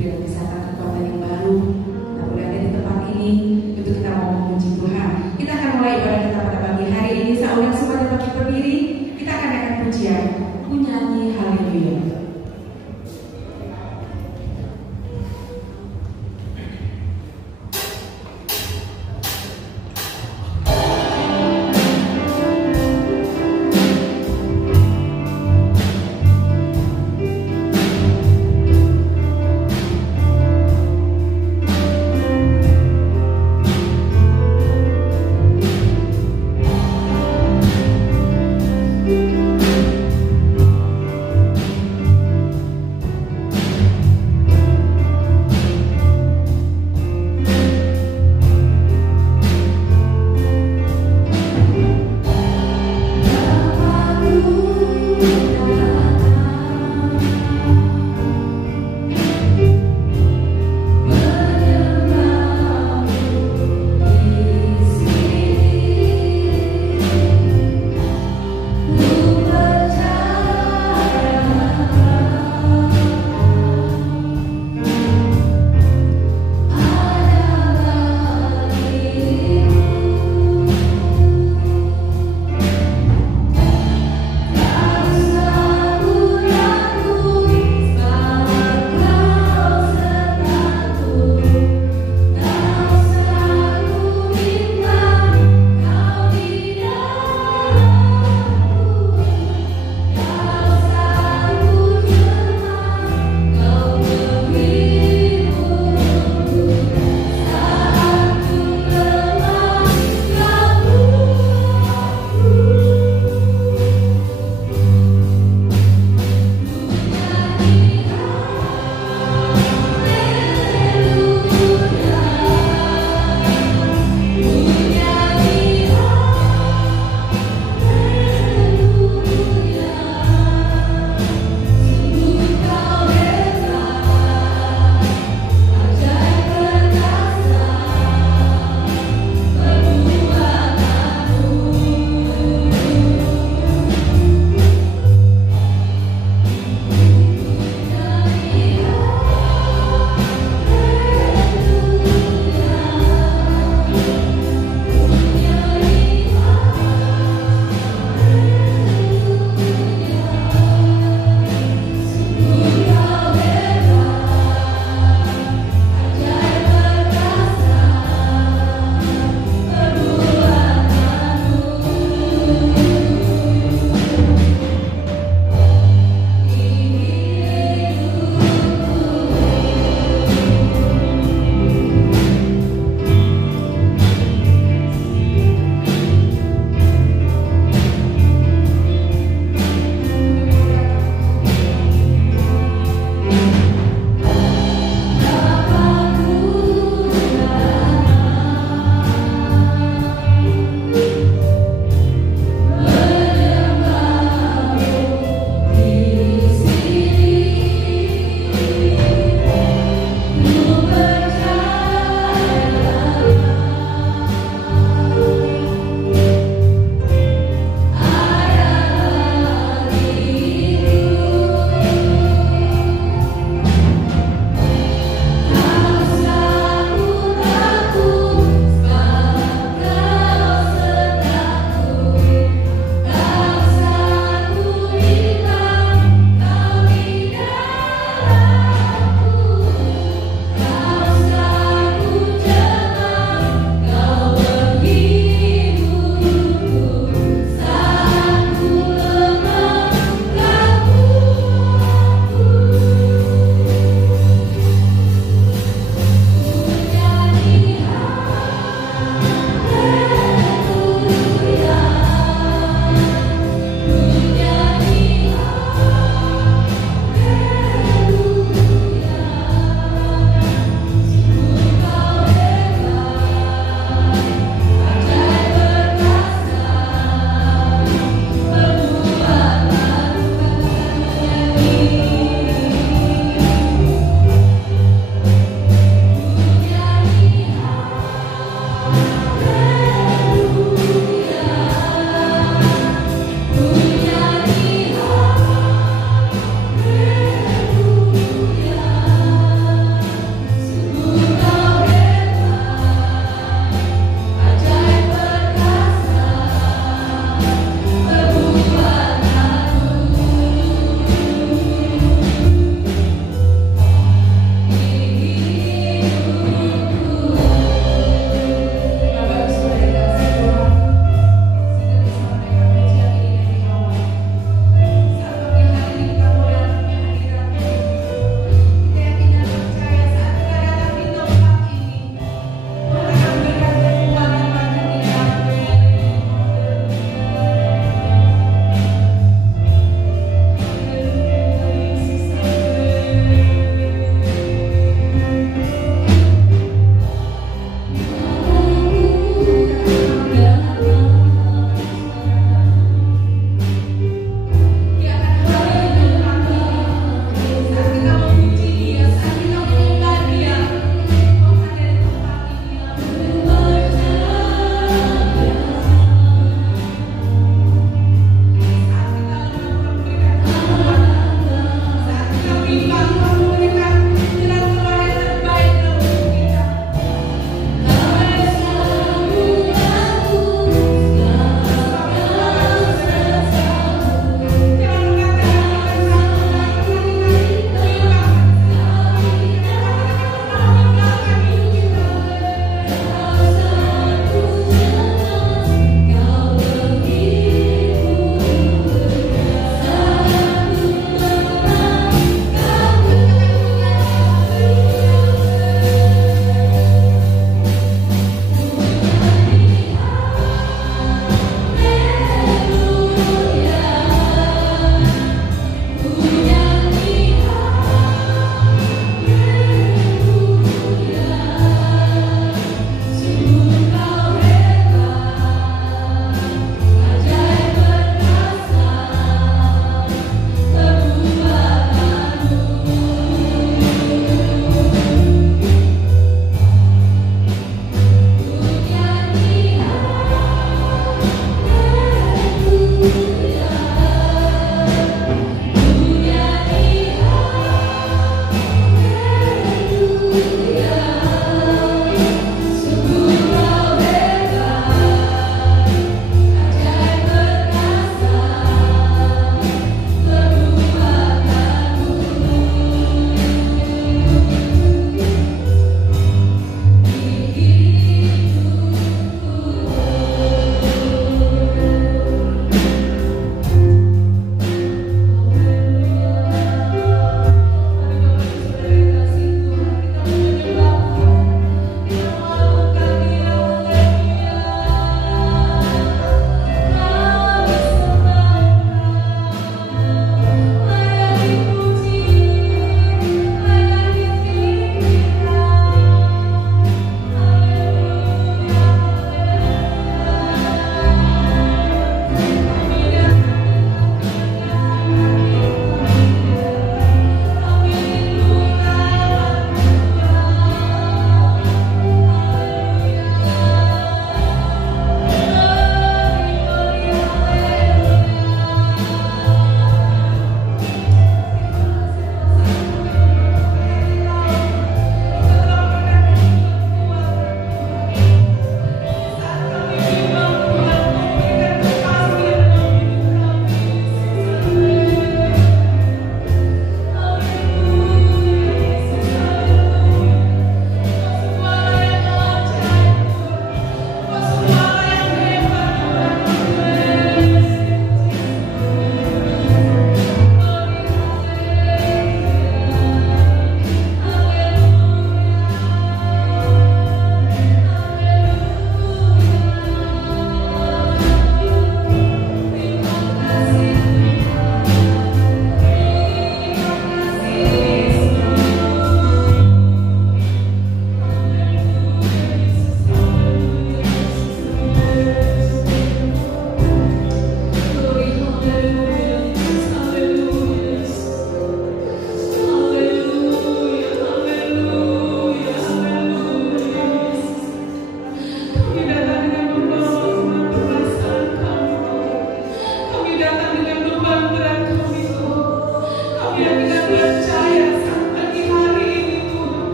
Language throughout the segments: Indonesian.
diberi kesehatan, kekuatan yang baru. Kita berada di tempat ini untuk kita mau memuji Tuhan. Kita akan mulai ibadah kita pada pagi hari ini. Saat yang semuanya bangkit berdiri, kita akan naikkan pujian, menyanyi haleluya.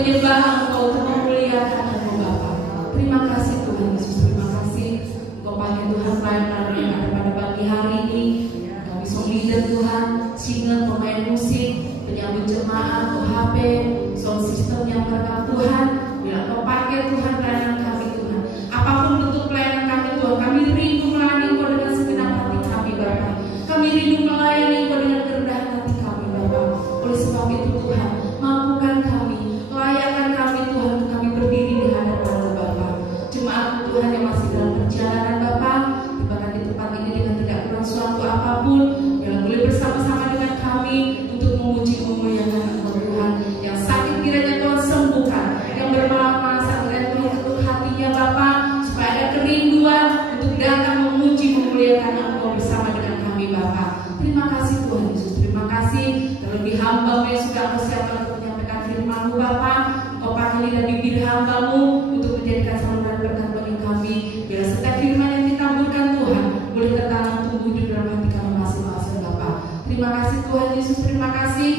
menyembah Engkau, untuk memuliakan Engkau Bapa. Terima kasih Tuhan Yesus, terima kasih Engkau pakai Tuhan pelayan-pelayan yang ada pada pagi hari ini. Kami song leader Tuhan, singer, pemain musik, penyambut jemaat, OHP, sound system yang merekam Tuhan. Bila Engkau pakai Tuhan pelayanan kami Tuhan, apapun bentuk pelayanan kami Tuhan, kami rindu melayani Engkau dengan segenap hati kami Bapa. Kami rindu melayani Engkau dengan kerendahan hati kami Bapa. Oleh sebab itu Tuhan, mampukan kami, layakan kami Tuhan, untuk kami berdiri di hadapan Bapa. Jemaat Tuhan yang masih dalam perjalanan Bapa, tibakan di tempat ini dengan tidak kurang suatu apapun, yang boleh bersama-sama dengan kami untuk memuji memuliakan Engkau Tuhan. Yang sakit kiranya Tuhan sembuhkan, yang bermalas-malasan kiranya Tuhan ketuk hatinya Bapa, supaya ada kerinduan untuk datang memuji memuliakan Engkau bersama dengan kami Bapa. Terima kasih Tuhan Yesus, terima kasih terlebih hamba-Mu yang sudah Engkau siapkan untuk menyampaikan firman-Mu Bapa. Engkau pakai lidah bibir hamba-Mu untuk menjadikan saluran berkat bagi kami. Bila setiap firman yang ditaburkan Tuhan boleh tertanam tumbuh di dalam hati kami masing-masing Bapa. Terima kasih Tuhan Yesus, terima kasih.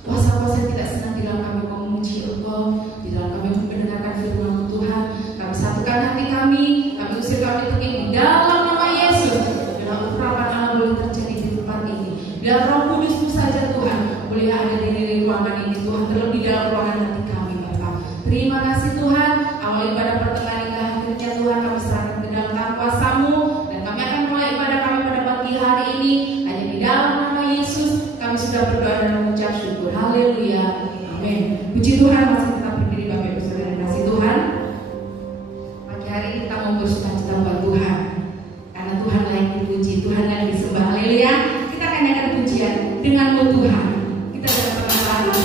Kuasa-kuasa yang tidak senang di dalam kami memuji Engkau, di dalam kami mendengarkan firman-Mu Tuhan. Kami satukan hati kami usir kami tegak di dalam nama Yesus. Dalam urapan Allah boleh terjadi di tempat ini. Biar Roh Kudus-Mu saja Tuhan boleh ada di ruangan ini Tuhan, terlebih dalam ruangan hati kami Bapa. Terima kasih Tuhan. Awal ibadah pertengahan hingga akhirnya Tuhan kami serahkan ke dalam tangan kuasa-Mu, dan kami akan mulai ibadah kami pada pagi hari ini. Hanya di dalam nama Yesus kami sudah berdoa dan mengucap syukur. Haleluya, amin. Puji Tuhan. Masih tetap berdiri Bapak Ibu Saudara kasih Tuhan. Pagi hari ini kita mau bersukacita buat Tuhan, karena Tuhan layak dipuji, Tuhan layak disembah. Haleluya. Kita akan naikkan pujian dengan-Mu Tuhan. Kita dalam pengawalan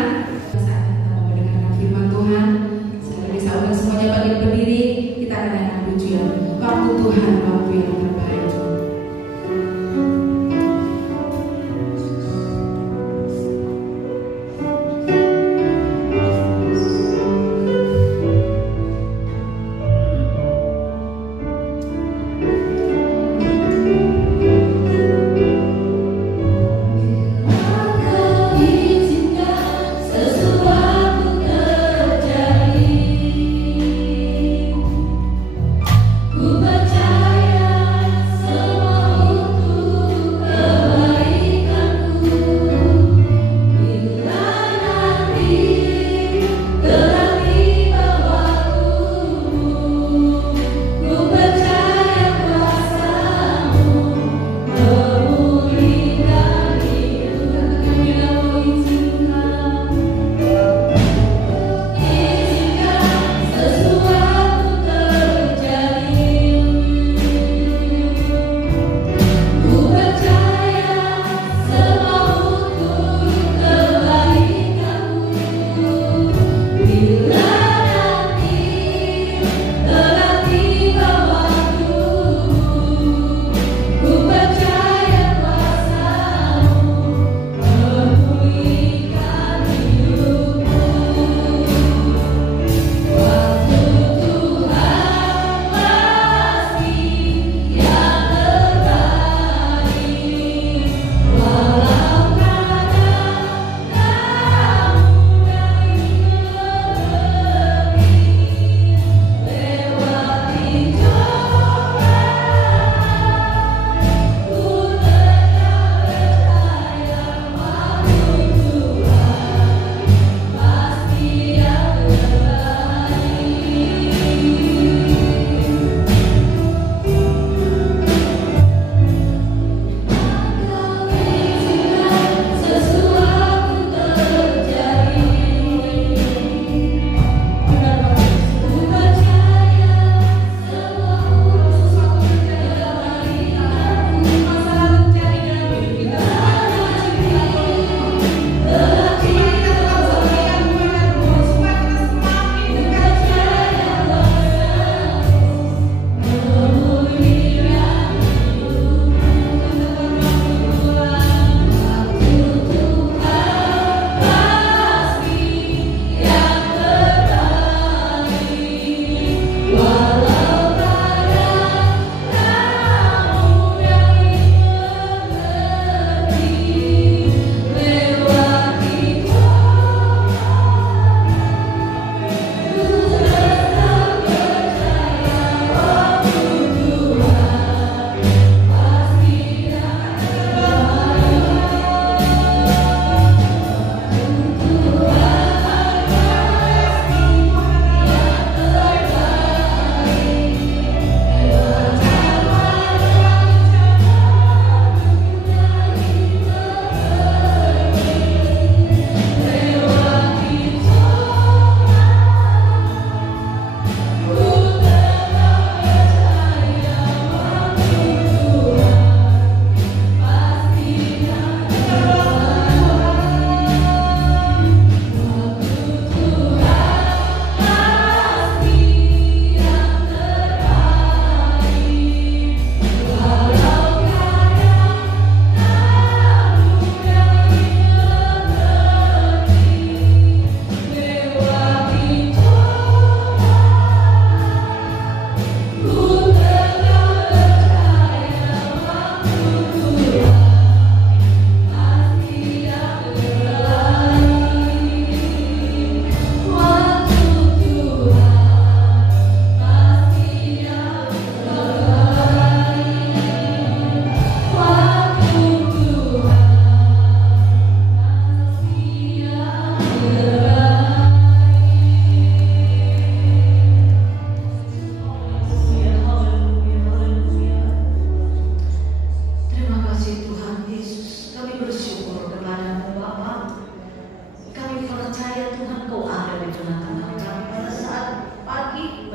Tuhan. Saatnya kita mau mendengarkan firman Tuhan. Sekali lagi saya undang semuanya bagi berdiri. Kita akan naikkan pujian. Waktu Tuhan, waktu yang terbaik.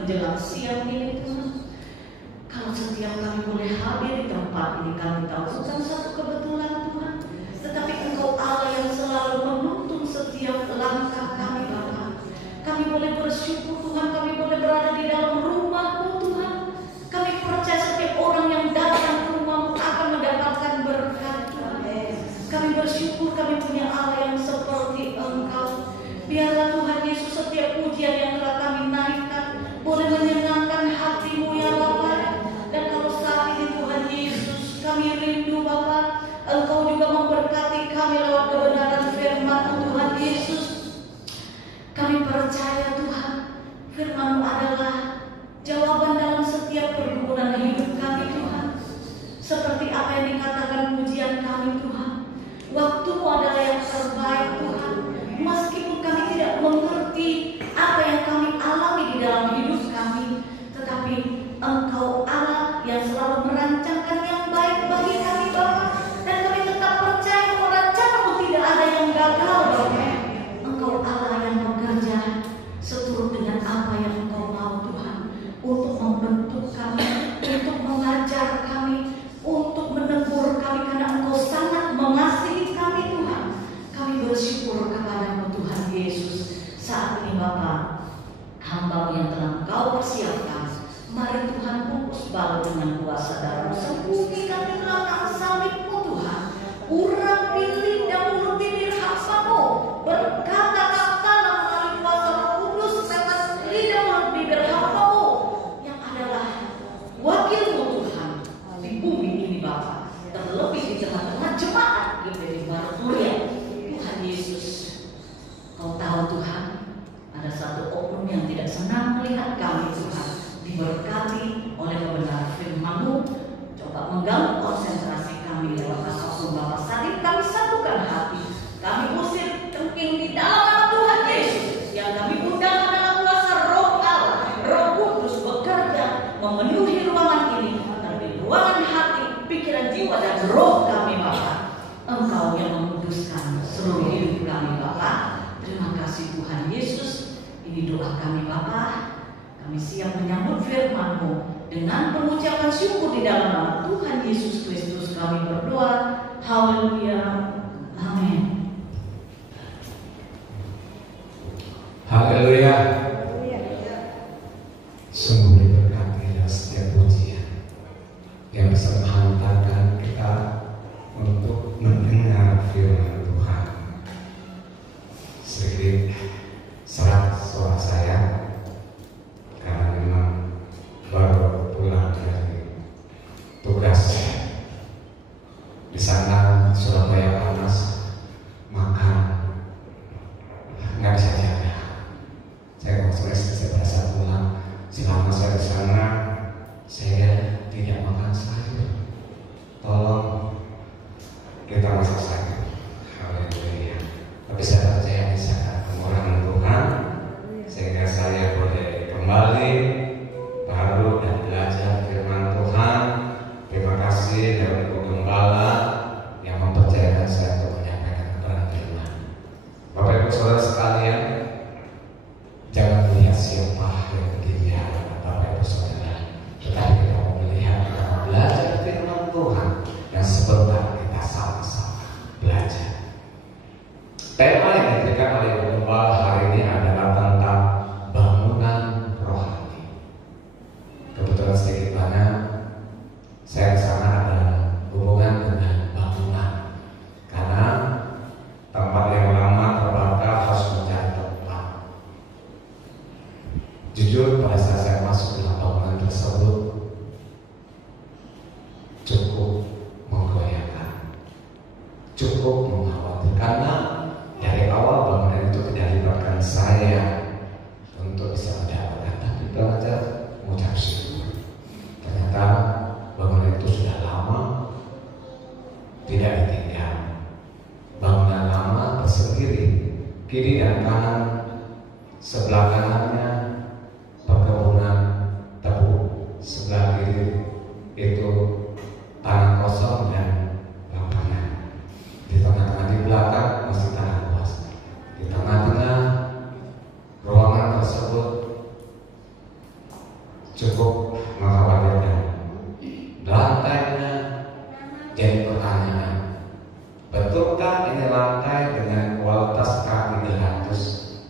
menjelang siang ini Tuhan. Kalau setiap kami boleh hadir di tempat ini, kami tahu bukan satu kebetulan Tuhan, tetapi Engkau Allah yang selalu menuntun setiap boleh bersyukur Tuhan, kami boleh berada di dalam rumah-Mu Tuhan. Kami percaya setiap orang yang datang ke rumah-Mu akan mendapatkan berkat Tuhan. Kami bersyukur kami punya Allah yang seperti Engkau. Biarlah Tuhan Yesus setiap pujian yang telah kami naikkan boleh menyenangkan hati-Mu ya Bapa. Dan kalau saat ini Tuhan Yesus kami rindu Bapa, Engkau juga memberkati kami lewat kebenaran firman-Mu Tuhan Yesus. Kami percaya Tuhan, firman-Mu adalah jawaban dalam setiap pergumulan hidup kami Tuhan. Seperti apa yang dikatakan pujian kami Tuhan, waktu-Mu adalah yang terbaik Tuhan. Meskipun kami tidak mengerti apa yang kami alami di dalam hidup kami, tetapi Engkau Allah yang selalu merancangkan yang baik bagi kami Bapa. Dan kami tetap percaya bahwa rancangan-Mu tidak ada yang gagal Bapa. Engkau Allah yang bekerja seturut dengan apa yang Engkau mau Tuhan, untuk membentuk kami, untuk mengajar kami, untuk menegur kami, karena Engkau sangat mengasihi kami Tuhan. Kami bersyukur kepada-Mu Tuhan Yesus. Saat ini Bapa, hamba-Mu yang telah Engkau persiapkan, mari Tuhan bungkus balut dengan kuasa darah-Mu, sembunyikan di belakang salib-Mu Tuhan. Urang pilih dan mulut bibir hamba-Mu berkata-kata melalui kuasa Roh Kudus lewat lidah mulut bibir hamba-Mu yang adalah wakil-Mu Tuhan di bumi ini Bapa, terlebih di tengah-tengah jemaat GPD Barturia. Tuhan Yesus, Kau tahu Tuhan, ada satu oknum yang tidak senang melihat kami Tuhan diberkati oleh kebenaran firman-Mu. Coba mengganggu konsentrasi kami lewat apapun Bapa. Saat ini kami satukan hati, kami usir cengking di dalam nama Tuhan Yesus. Yang kami undang adalah kuasa Roh Allah, Roh Kudus bekerja memenuhi ruangan ini, terlebih ruangan hati, pikiran, jiwa dan roh kami Bapa. Engkau yang menguduskan seluruh hidup kami Bapa. Terima kasih Tuhan Yesus. Ini doa kami Bapa. Kami siap menyambut firman-Mu dengan pengucapan syukur di dalam nama Tuhan Yesus Kristus. Kami berdoa. Haleluya. Amin. Haleluya. Sungguh diberkati dalam setiap pujian yang bisa menghantarkan kita untuk mendengar firman Tuhan. Sedikit serak suara saya karena memang baru pulang dari tugas. Di sana Surabaya panas, makan nggak bisa jaga. Saya berasa pulang. Selama saya di sana, saya tidak makan sayur. Tolong kita masak sayur. Haleluya. Tapi saya percaya bisa kemurahan Tuhan, sehingga saya boleh kembali baru dan belajar firman Tuhan. Terima kasih dari Ibu Gembala yang mempercayakan saya untuk menyampaikan kebenaran firman. Bapak Ibu Saudara sekalian, jangan melihat siapa yang berdiri hadapan Bapak Ibu Saudara, tetapi kita mau melihat dan belajar firman Tuhan yang sebentar kita sama-sama belajar. Tema yang diberikan oleh Ibu Gembala hari ini adalah tentang bangunan rohani. Kebetulan sedikit banyak saya di sana ada hubungan dengan bangunan, karena tempat yang lama terbakar harus mencari tempat. Jujur pada saat saya masuk dalam bangunan tersebut cukup menggoyahkan, cukup mengkhawatirkan, karena dari awal bangunan itu tidak libatkan saya untuk bisa mendapatkan, tapi belajar mengucap syukur. Ternyata bangunan itu sudah lama tidak ditinggal. Bangunan lama bersendiri, kiri dan kanan, sebelah kanannya perkebunan tebu, sebelah kiri itu tanah kosong dan lapangan. Di tengah-tengah, di belakang masih tanah luas. Di tengah-tengah ruangan tersebut cukup mengkhawatirkan. Lantainya jadi pertanyaan, betulkah ini lantai dengan kualitas KI 100?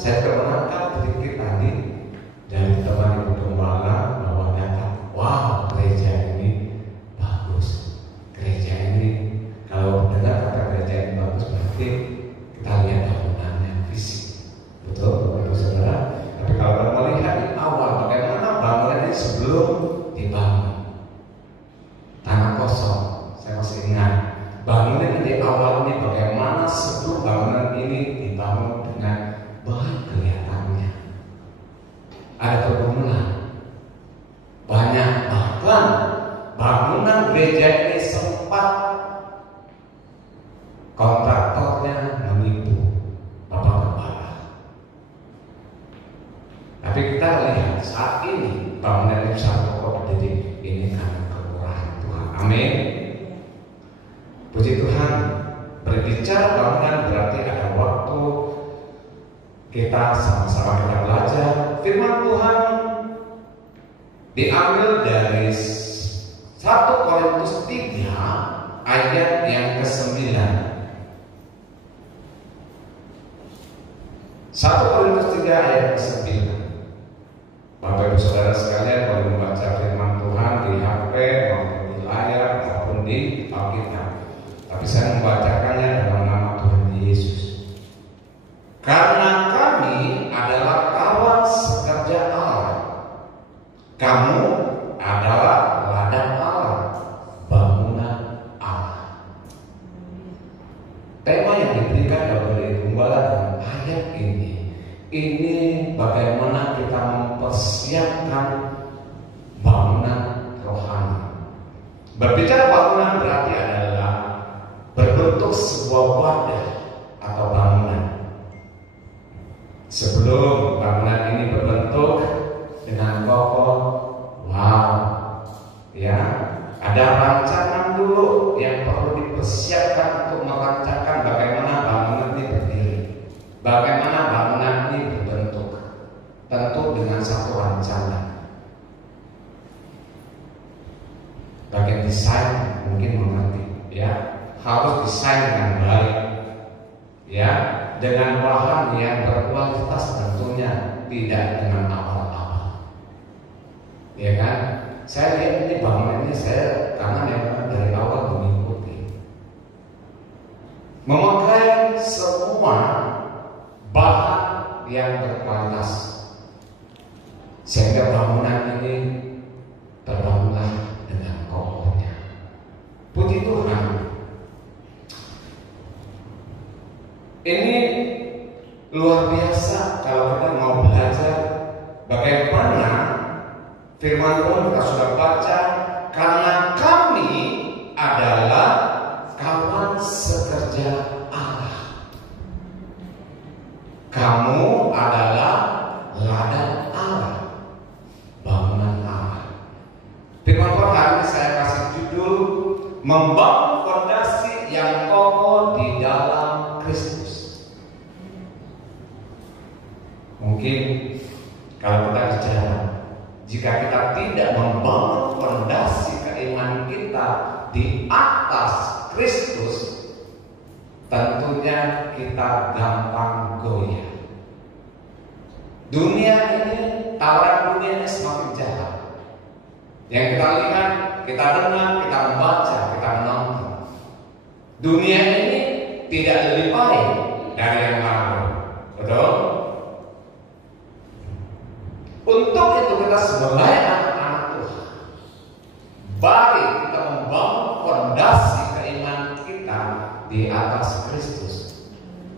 saya kemenangkan sedikit tadi dari teman Ibu Gembala bahwa data, wow, gereja ini bagus. Gereja ini, kalau mendengar kata gereja ini bagus, berarti kita lihat bangunannya fisik. Betul, Bapak Ibu Saudara. Tapi kalau kita melihat di awal bagaimana bangunan ini sebelum dibangun, tanah kosong, saya masih ingat. Bangunan ini di awal ini bagaimana sebelum bangunan ini dibangun dengan baik kelihatannya. Ada pergumulan banyak, bahkan bangunan gereja ini sempat kontraktornya menipu Bapak Gembala. Tapi kita lihat saat ini bangunan ini satu kok berdiri, ini karena kemurahan Tuhan. Amin. Puji Tuhan. Berbicara bangunan berarti ada waktu kita sama-sama kita belajar firman Tuhan, diambil dari 1 Korintus 3 ayat yang ke-9. 1 Korintus 3 ayat ke-9. Bapak Ibu Saudara sekalian, boleh membaca firman Tuhan di HP maupun di layar maupun di Alkitab. Tapi saya membacakannya dalam nama Tuhan Yesus. Karena kami adalah kawan sekerja Allah, kamu adalah ladang Allah, bangunan Allah. Tema yang diberikan oleh Gembala dalam ayat ini bagaimana kita mempersiapkan bangunan rohani. Berbicara bangunan berarti adalah berbentuk sebuah wadah atau bangunan. Sebelum bangunan ini berbentuk dengan kokoh, wow, ya, ada rancangan dulu yang perlu dipersiapkan untuk merancangkan bagaimana bangunan ini berdiri, bagaimana bangunan ini berbentuk, tentu dengan satu rancangan. Bagian desain mungkin mengerti, ya, harus desain dengan baik, ya, dengan bahan yang berkualitas tentunya, tidak dengan awal-awal, ya kan? Saya lihat ini bangunan ini karena memang dari awal mengikuti, memakai semua bahan yang berkualitas, sehingga bangunan ini terbangunlah dengan kokohnya. Puji Tuhan. Ini luar biasa kalau kita mau belajar bagaimana firman Tuhan kita sudah baca. Karena kami adalah kawan sekerja Allah, kamu adalah ladang Allah, bangunan Allah. Firman Tuhan hari ini saya kasih judul membangun fondasi yang kokoh di dalam Kristus. Mungkin kalau kita bicara, jika kita tidak membangun fondasi keimanan kita di atas Kristus, tentunya kita gampang goyah. Dunia ini, tawaran dunia ini semakin jahat. Yang kita lihat, kita dengar, kita membaca, kita menonton. Dunia ini tidak lebih baik dari yang lalu, betul? Untuk itu kita sebagai anak-anak Tuhan, mari kita membangun fondasi keimanan kita di atas Kristus.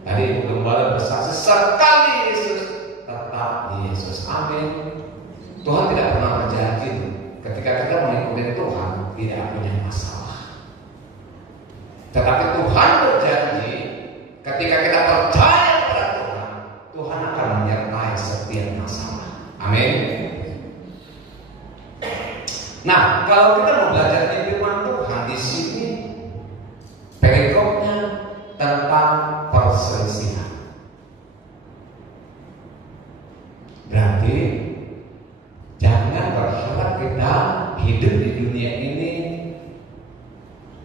Tadi Ibu Gembala bersaksi, sekali Yesus tetap Yesus. Amin. Tuhan tidak pernah berjanji ketika kita mengikuti Tuhan tidak punya masalah. Tetapi Tuhan berjanji ketika kita percaya pada Tuhan, Tuhan akan menyertai setiap masalah. Amin. Nah, kalau kita mau belajar firman Tuhan di sini, perikopnya tentang perselisihan. Berarti jangan berharap kita hidup di dunia ini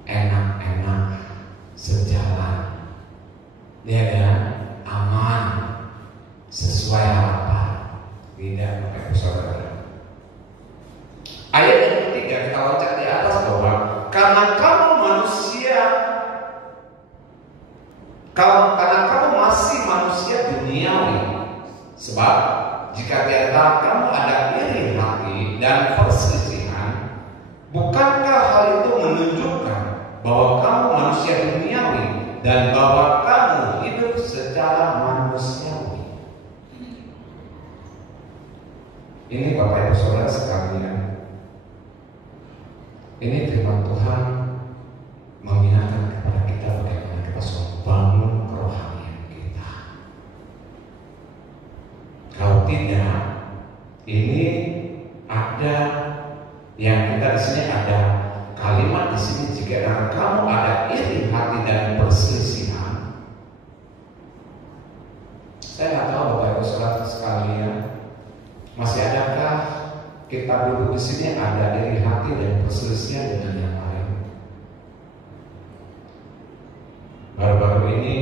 enak-enak, sejalan, ya kan, aman, sesuai karena kamu manusia, karena kamu masih manusia duniawi. Sebab jika di antara kamu ada iri hati dan perselisihan, bukankah hal itu menunjukkan bahwa kamu manusia duniawi dan bahwa kamu hidup secara manusiawi? Ini Bapak Ibu Saudara sekalian, ini firman Tuhan mengingatkan kepada kita bagaimana kita harus membangun kerohanian kita. Kalau tidak, ini ada yang kita di sini ada kalimat di sini, jika kamu ada iri hati dan perselisihan. Saya nggak tahu Bapak Ibu Saudara sekalian, masih adakah kita duduk di sini ada iri hati dan perselisihan dengan yang lain? Baru-baru ini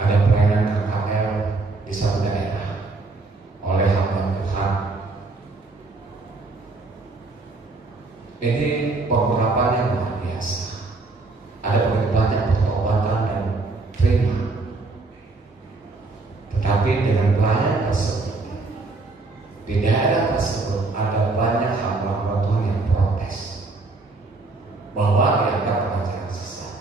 ada pelayanan KKL di satu daerah oleh hamba Tuhan. Ini pengurapannya luar biasa. Ada begitu banyak pertobatan dan terima. Tetapi dengan pelayanan tersebut, di daerah tersebut ada banyak hamba-hamba Tuhan yang protes bahwa dianggap pengajaran sesat.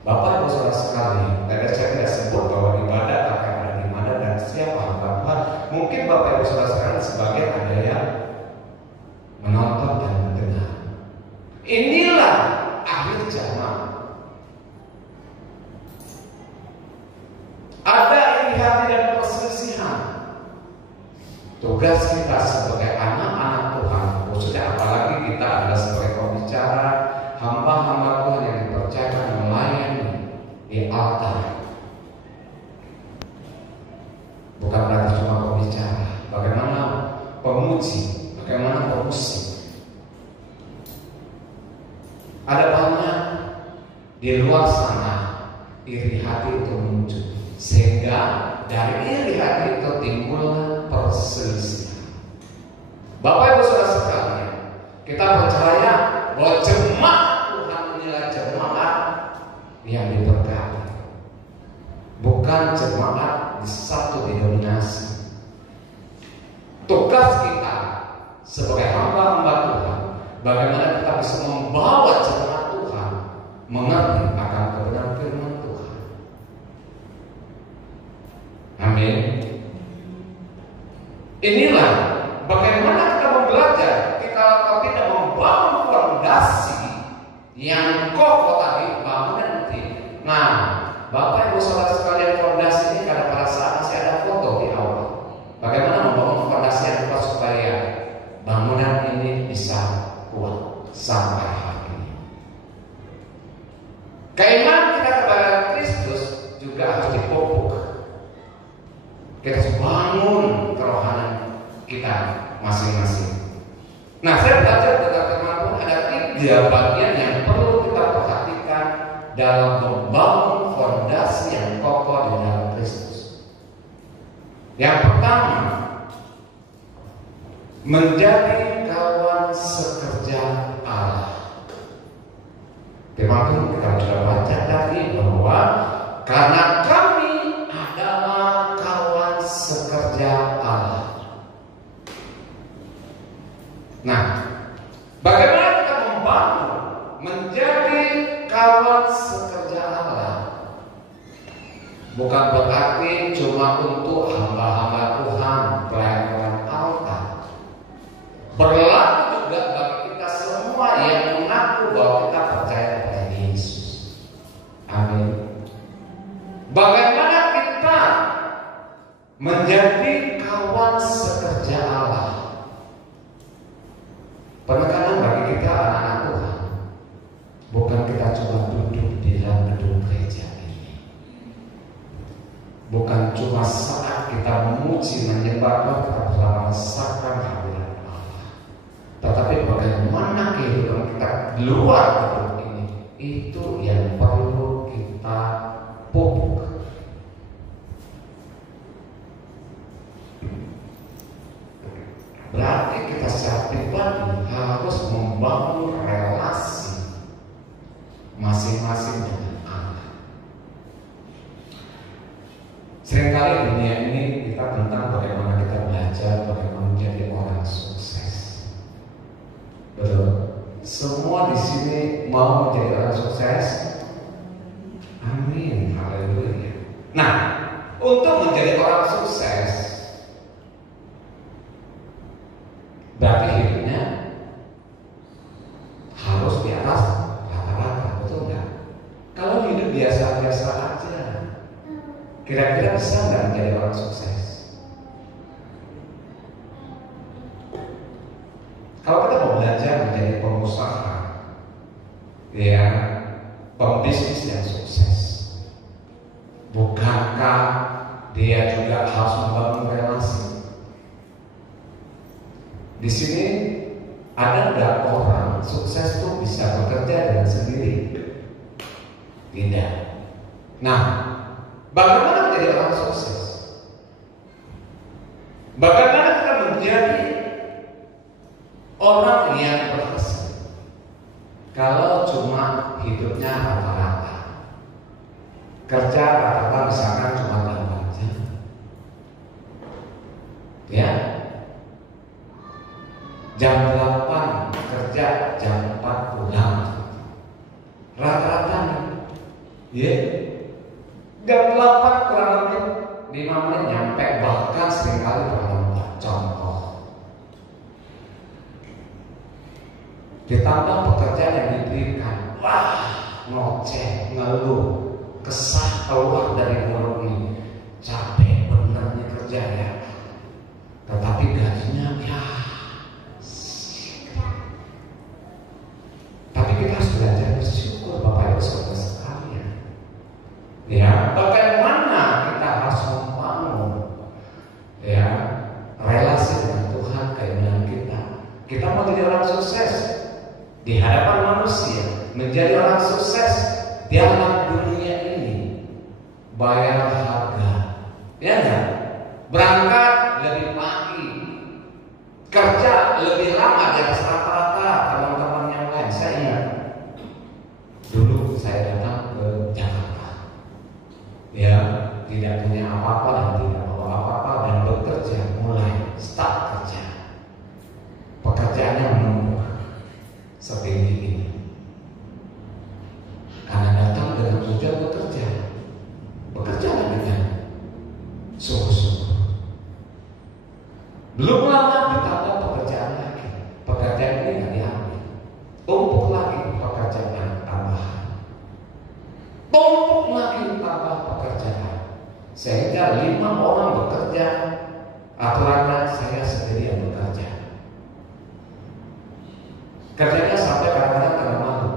Bapak Ibu Saudara sekalian, tadi saya tidak sebut bahwa ibadah akan ada di mana dan siapa hamba Tuhan. Mungkin Bapak Ibu Saudara sekalian sebagai ada yang menonton dan mendengar. Inilah akhir zaman. Ada iri hati dan perselisihan. Tugas kita sebagai anak-anak Tuhan, khususnya apalagi kita adalah sebagai pembicara, hamba-hamba Tuhan yang dipercayakan melayani di altar. Bukan berarti cuma pembicara, bagaimana pemuji, bagaimana pemusik. Ada banyak di luar sana iri hati itu muncul, sehingga dari iri hati itu timbul perselisihan. Bapak Ibu Saudara sekalian, kita percaya bahwa jemaat Tuhan inilah jemaat yang diberkati, bukan jemaat di satu denominasi. Tugas kita sebagai hamba-hamba Tuhan, bagaimana kita bisa membawa jemaat Tuhan mengerti akan kebenaran firman Tuhan. Amin. Inilah bagaimana kita belajar. Kita kalau tidak membangun fondasi yang kokoh tadi, bangunan itu. Nah, Bapak Ibu Saudara sekalian, fondasi ini pada saat masih ada foto di awal. Bagaimana membangun fondasi yang kuat supaya bangunan ini bisa kuat sampai hari ini. Keimanan kita kepada Kristus juga harus dipupuk. Kita harus bangun kerohanian kita masing-masing. Nah, saya belajar tentang firman Tuhan ada 3 bagian yang perlu kita perhatikan dalam membangun fondasi yang kokoh di dalam Kristus. Yang pertama, menjadi kawan sekerja Allah. Firman Tuhan kita sudah baca tadi bahwa karena kami adalah kawan sekerja Allah. Nah, bagaimana kita membangun menjadi kawan sekerja Allah? Bukan berarti cuma untuk hamba-hamba Tuhan, pelayan altar. Berlaku juga bagi kita semua yang mengaku bahwa kita percaya kepada Yesus. Amin. Bagaimana kita menjadi kawan sekerja Allah? Penekanan bagi kita anak-anak Tuhan, bukan kita cuma duduk di dalam gedung gereja ini, bukan cuma saat kita memuji menyembah Tuhan kita bersama merasakan hadirat Allah, tetapi bagaimana kehidupan kita di luar gedung ini, itu yang perlu kita pupuk. Berarti kita secara pribadi harus membangun relasi masing-masing dengan Allah. Seringkali dunia ini kita tentang bagaimana kita belajar, bagaimana menjadi orang sukses. Betul. Semua di sini mau menjadi orang sukses. Amin, haleluya. Nah, untuk menjadi orang sukses, berarti hidupnya harus di atas rata-rata, betul nggak? Kalau hidup biasa-biasa aja, kira-kira bisa nggak menjadi orang sukses? Kalau kita mau belajar menjadi pengusaha, ya, pembisnis yang sukses, bukankah dia juga harus membangun relasi? Di sini ada nggak orang sukses tuh bisa bekerja dengan sendiri? Tidak. Nah, bagaimana menjadi orang sukses? Bagaimana kita menjadi orang yang berhasil kalau cuma hidupnya rata-rata, kerja rata-rata misalkan cuma 8 jam, ya, jam 8 kerja, jam 4 pulang, rata-rata nih, ya, jam 8 kurang lebih 5 menit nyampe, bahkan seringkali terlambat. Contoh, ditambah pekerjaan yang diberikan, wah, ngoceh, ngeluh, kesah keluar dari mulut ini, capek bener nih kerja ya, tetapi gajinya ya. Tapi kita harus belajar bersyukur, Bapak Ibu Saudara sekalian. Ya, bagaimana kita harus membangun, ya, relasi dengan Tuhan, keinginan kita. Kita mau jadi orang sukses di hadapan manusia, menjadi orang sukses di dalam dunia ini, bayar harga, ya enggak? Berangkat lebih pagi, kerja lebih lama di atas rata-rata teman-teman yang lain. Saya ingat dulu saya datang ke Jakarta, ya, tidak punya apa-apa dan tidak bawa apa-apa, dan bekerja, mulai start kerja. Pekerjaannya menumpuk setinggi ini, karena datang dengan tujuan bekerja dengan sungguh-sungguh. Belum lama ditambah pekerjaan lagi, pekerjaan ini nggak diambil, tumpuk lagi pekerjaan tambahan, tumpuk lagi tambah pekerjaan, sehingga 5 orang bekerja, aturannya saya sendiri yang bekerja. Kerjanya sampai kadang-kadang kena malu,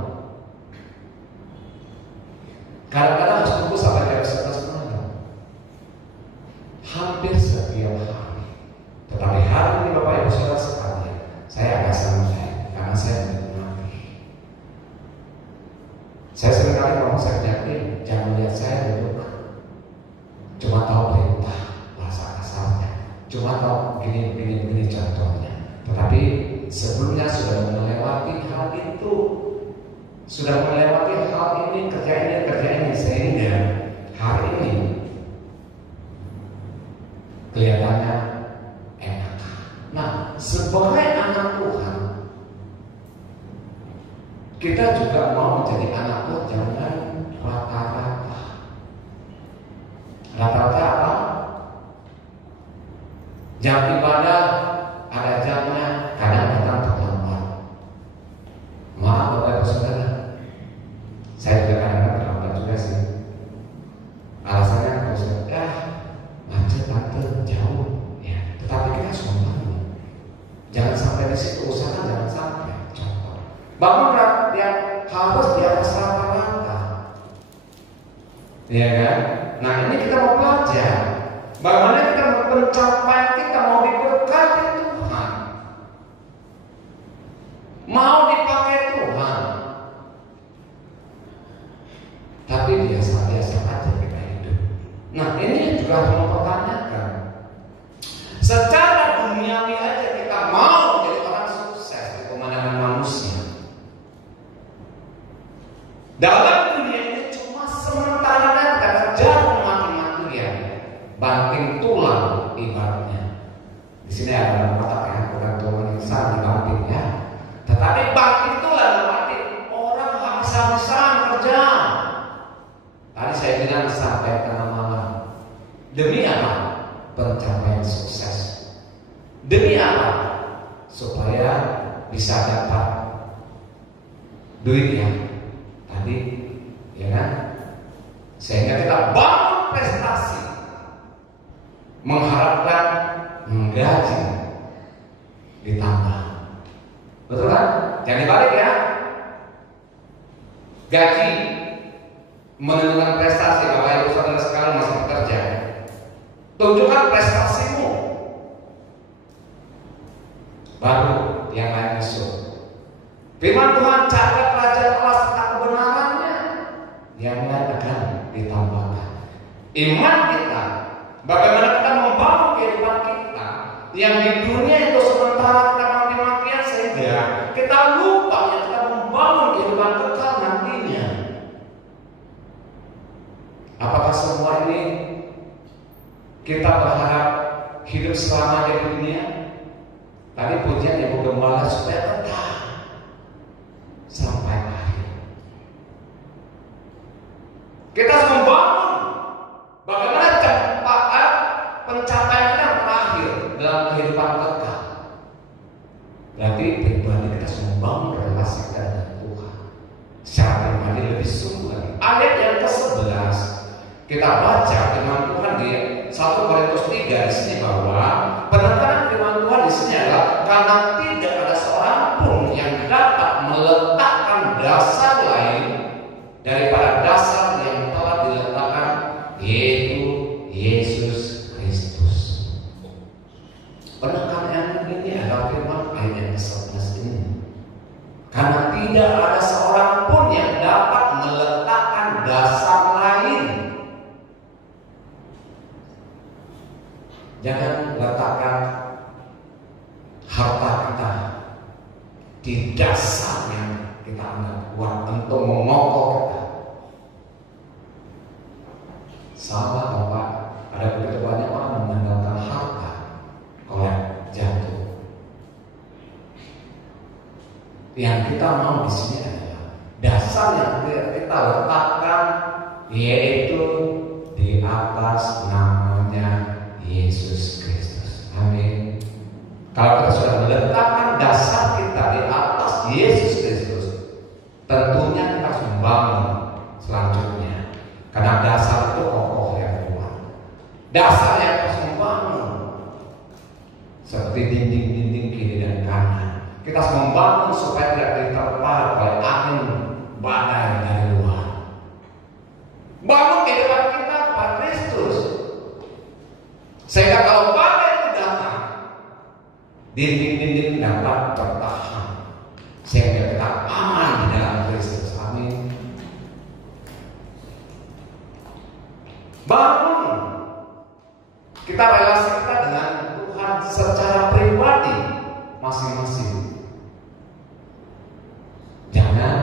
kadang-kadang harus tunggu sampai jam 11 malam, hampir setiap hari. Tetapi hari ini Bapak Ibu Saudara sekalian, saya agak santai karena saya menikmati. Saya seringkali ngomong, saya yakin jangan lihat saya duduk cuma tahu perintah, bahasa kasarnya, cuma tahu begini contohnya. Tetapi sebelumnya sudah melewati hal itu, sudah melewati hal ini, kerja ini, sehingga hari ini kelihatannya enak. Nah, sebagai anak Tuhan, kita juga mau menjadi anak Tuhan, jangan rata-rata. Rata-rata apa? Jam ibadah ada jamnya, kadang datang terlambat. Maaf Bapak Ibu Saudara, saya juga kadang-kadang terlambat juga sih. Alasannya harus macet tante jauh, ya. Tetapi kita harus membangun. Jangan sampai di situ, usaha jangan sampai. Contoh, bangun yang harus di atas rata-rata, ya kan? Nah, ini kita mau belajar bagaimana kita mencapai, kita mau diberkati Tuhan, mau dipakai Tuhan, tapi biasa-biasa aja kita hidup. Nah, ini juga harus mempertanyakan, secara duniawi aja kita mau jadi orang sukses di pemandangan manusia, Dalam dunia ini cuma sementara kita kejar mati-matian, ya, banting tulang ibaratnya. Di sini ada kata ya, bukan tulang insan dibanting ya, tetapi banting tulang berarti orang habis-habisan kerja. Tadi saya bilang sampai tengah malam. Demi apa? Pencapaian sukses. Demi apa? Supaya bisa dapat duit ya. Tadi, ya kan? Sehingga kita bangun prestasi, mengharapkan gaji ditambah. Betul kan? Jangan dibalik ya. Gaji menentukan prestasi. Bapak Ibu Saudara sekalian masih bekerja, tunjukkan prestasimu, baru yang lain masuk. Firman Tuhan, cari kerajaan Allah serta kebenarannya, yang lain akan ditambahkan. Iman kita, bagaimana kita membangun kehidupan kita yang di dunia itu sementara kita mati-matian, sehingga kita lupa yang kita membangun kehidupan kekal nantinya. Apakah semua ini kita berharap hidup selamanya di dunia? Tadi pujian Ibu Gembala supaya tetap sampai akhir. Kita harus membangun bagaimana pencapaian kita terakhir dalam kehidupan kekal. Berarti pribadi kita harus membangun relasi kita dengan Tuhan secara pribadi lebih sungguh lagi. Ayat yang ke-11 kita baca firman Tuhan di 1 Korintus 3 di sini, bahwa penekanan firman Tuhan di sini adalah karena tidak ada seorang pun yang dapat meletakkan dasar lain daripada dasar yang telah diletakkan, yaitu Yesus Kristus. Penekanan ini adalah firman ayat yang ke-11 ini. Karena tidak ada seorang pun yang dapat meletakkan dasar lain. Jangan letakkan harta kita di dasar yang kita anggap kuat untuk mengokoh kita. Sama Bapak, ada begitu banyak orang mengandalkan harta kalau jatuh. Yang kita mau di sini adalah dasar yang kita letakkan, yaitu di atas namanya Yesus Kristus. Amin. Kalau kita sudah meletakkan dasar kita di atas Yesus Kristus, tentunya kita harus membangun selanjutnya. Karena dasar itu kokoh yang kuat. Dasar yang harus membangun seperti dinding-dinding kiri dan kanan. Kita harus membangun supaya tidak diterpa oleh angin badai dari luar. Bangun kehidupan kita pada Kristus, sehingga kalau badai itu datang, dinding-dinding dapat bertahan, sehingga kita aman di dalam Kristus. Amin. Bangun kita relasi kita dengan Tuhan secara pribadi masing-masing. Jangan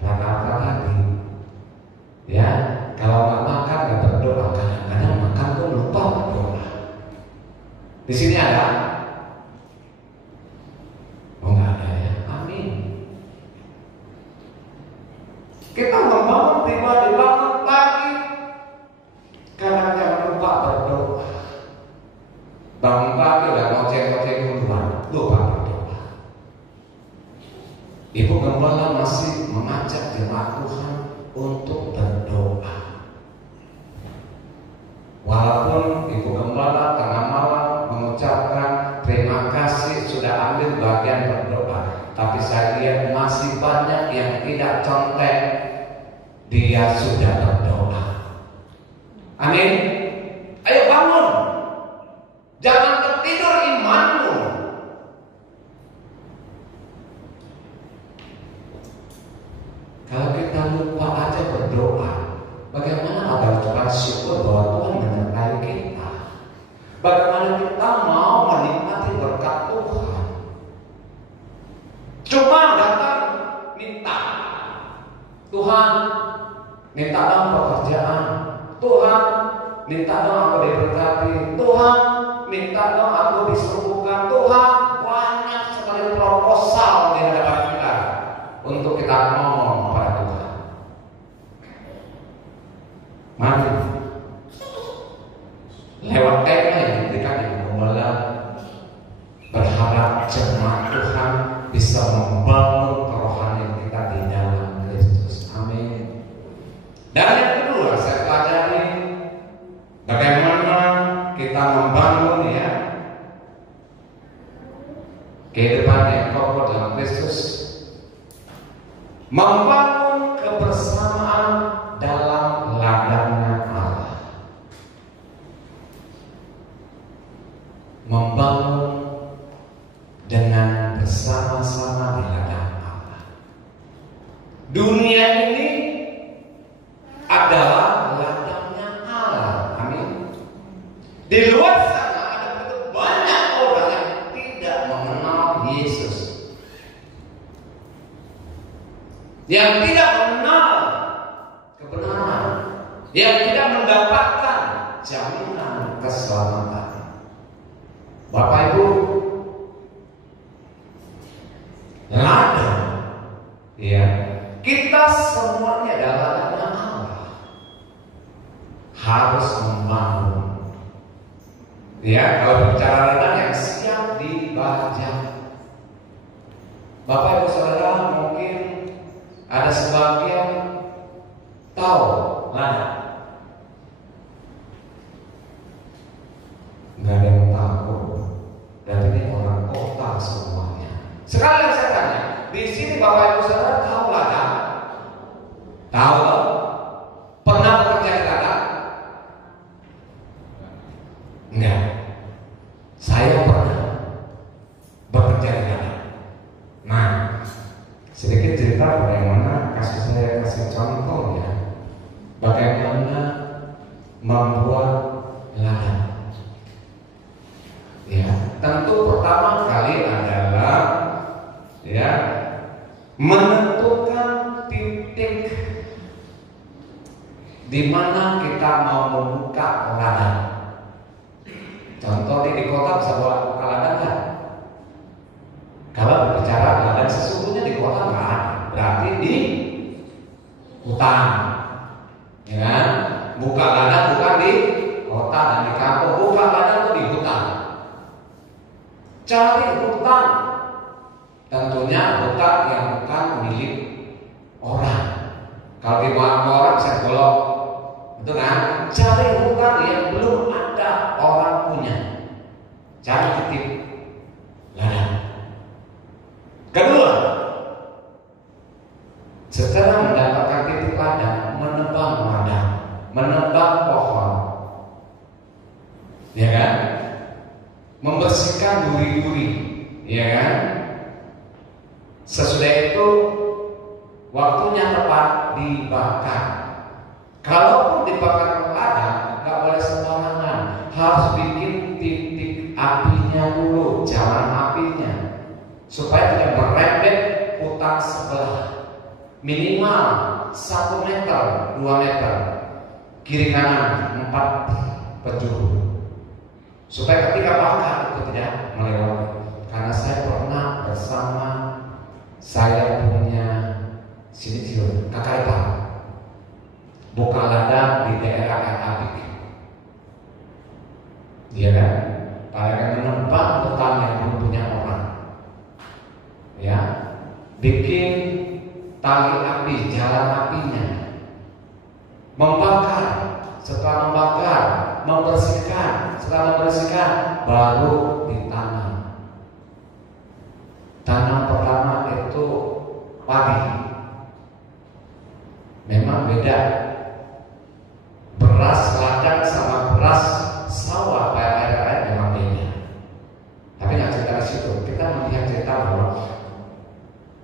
rata-rata lagi, ya. Kalau nggak makan nggak berdoa, kadang-kadang makan pun lupa berdoa. Di sini ada? Oh nggak ada ya. Amin. Kita membangun pribadi, bangun pagi, kadang jangan lupa berdoa. Bangun pagi udah ngoceh-ngoceh duluan, lupa berdoa. Ibu Gembala masih mengajak jemaat Tuhan untuk berdoa. Walaupun Ibu Gembala tengah malam mengucapkan terima kasih sudah ambil bagian berdoa, tapi saya lihat masih banyak yang tidak contek, dia sudah berdoa. Amin. Ayo bangun, jangan tertidur imanmu. Kalau kita lupa aja berdoa, bagaimana ada ucapan syukur bahwa Tuhan menyertai kita? Bagaimana kita mau menikmati berkat Tuhan? Cuma datang minta, Tuhan Tuhan, minta dong pekerjaan. Tuhan, minta dong aku diberkati. Tuhan, minta dong aku disembuhkan. Tuhan, banyak sekali proposal di hadapan kita untuk kita ngomong kepada Tuhan. Mari lewat tema yang diberikan Ibu Gembala, berharap jemaat Tuhan bisa membangun kerohanian kita di dalam Kristus. Amin. Dan yang kedua, saya pelajari bagaimana kita membangun kehidupan yang kokoh dalam Kristus, membangun kebersamaan dalam ladangnya Allah, membangun dengan bersama-sama di ladang Allah. Dunia ini adalah ladangnya Allah. Amin. Di luar sana ada begitu banyak orang yang tidak mengenal Yesus, yang tidak mengenal kebenaran, yang tidak mendapatkan jaminan keselamatan. Bapak Ibu, ladang, kita semuanya adalah ladang Allah, harus membangun. Kalau bicara ladang yang siap dibajak. Bapak Ibu Saudara, mungkin ada sebagian tahu ladang. Nggak ada yang tahu. Dan ini orang kota semuanya. Sekarang saya tanya, di sini Bapak Ibu Saudara tahu ladang? Tahu? Pernah bekerja di ladang? Enggak. Saya pernah bekerja di ladang. Nah, sedikit cerita bagaimana saya kasih contoh bagaimana membuat ladang. Tentu pertama kali adalah menentukan titik di mana kita mau membuka ladang. Contoh di kota bisa buka ladang kan? Kalau berbicara ladang sesungguhnya di kota nggak ada, berarti di hutan. Buka ladang bukan di kota dan di kampung, buka ladang itu di hutan. Cari hutan, tentunya hutan yang bukan milik orang. Kalau di orang bisa golok, betul kan? Cari hutan yang belum ada orang punya. Cari titik ladang. Kedua, setelah mendapatkan titik ladang, menebang ladang, menebang pohon, membersihkan duri-duri, Sesudah itu waktunya tepat dibakar. Kalaupun dibakar ladang, nggak boleh sembarangan, harus bikin titik apinya dulu, jalan apinya, supaya tidak merembet hutan sebelah. Minimal 1 meter, 2 meter, kiri kanan 4 penjuru, supaya ketika bakar itu tidak melewati. Karena saya pernah bersama saya punya kakak ipar buka ladang di daerah Arabik. Mereka menebang hutan yang belum punya orang, bikin tali api, jalan apinya, membakar. Setelah membakar, membersihkan. Setelah membersihkan, baru ditanam. Tanam pertama itu padi. Memang beda. Beras ladang sama beras sawah daerah memang beda. Tapi nggak cerita di situ. Kita melihat cerita bahwa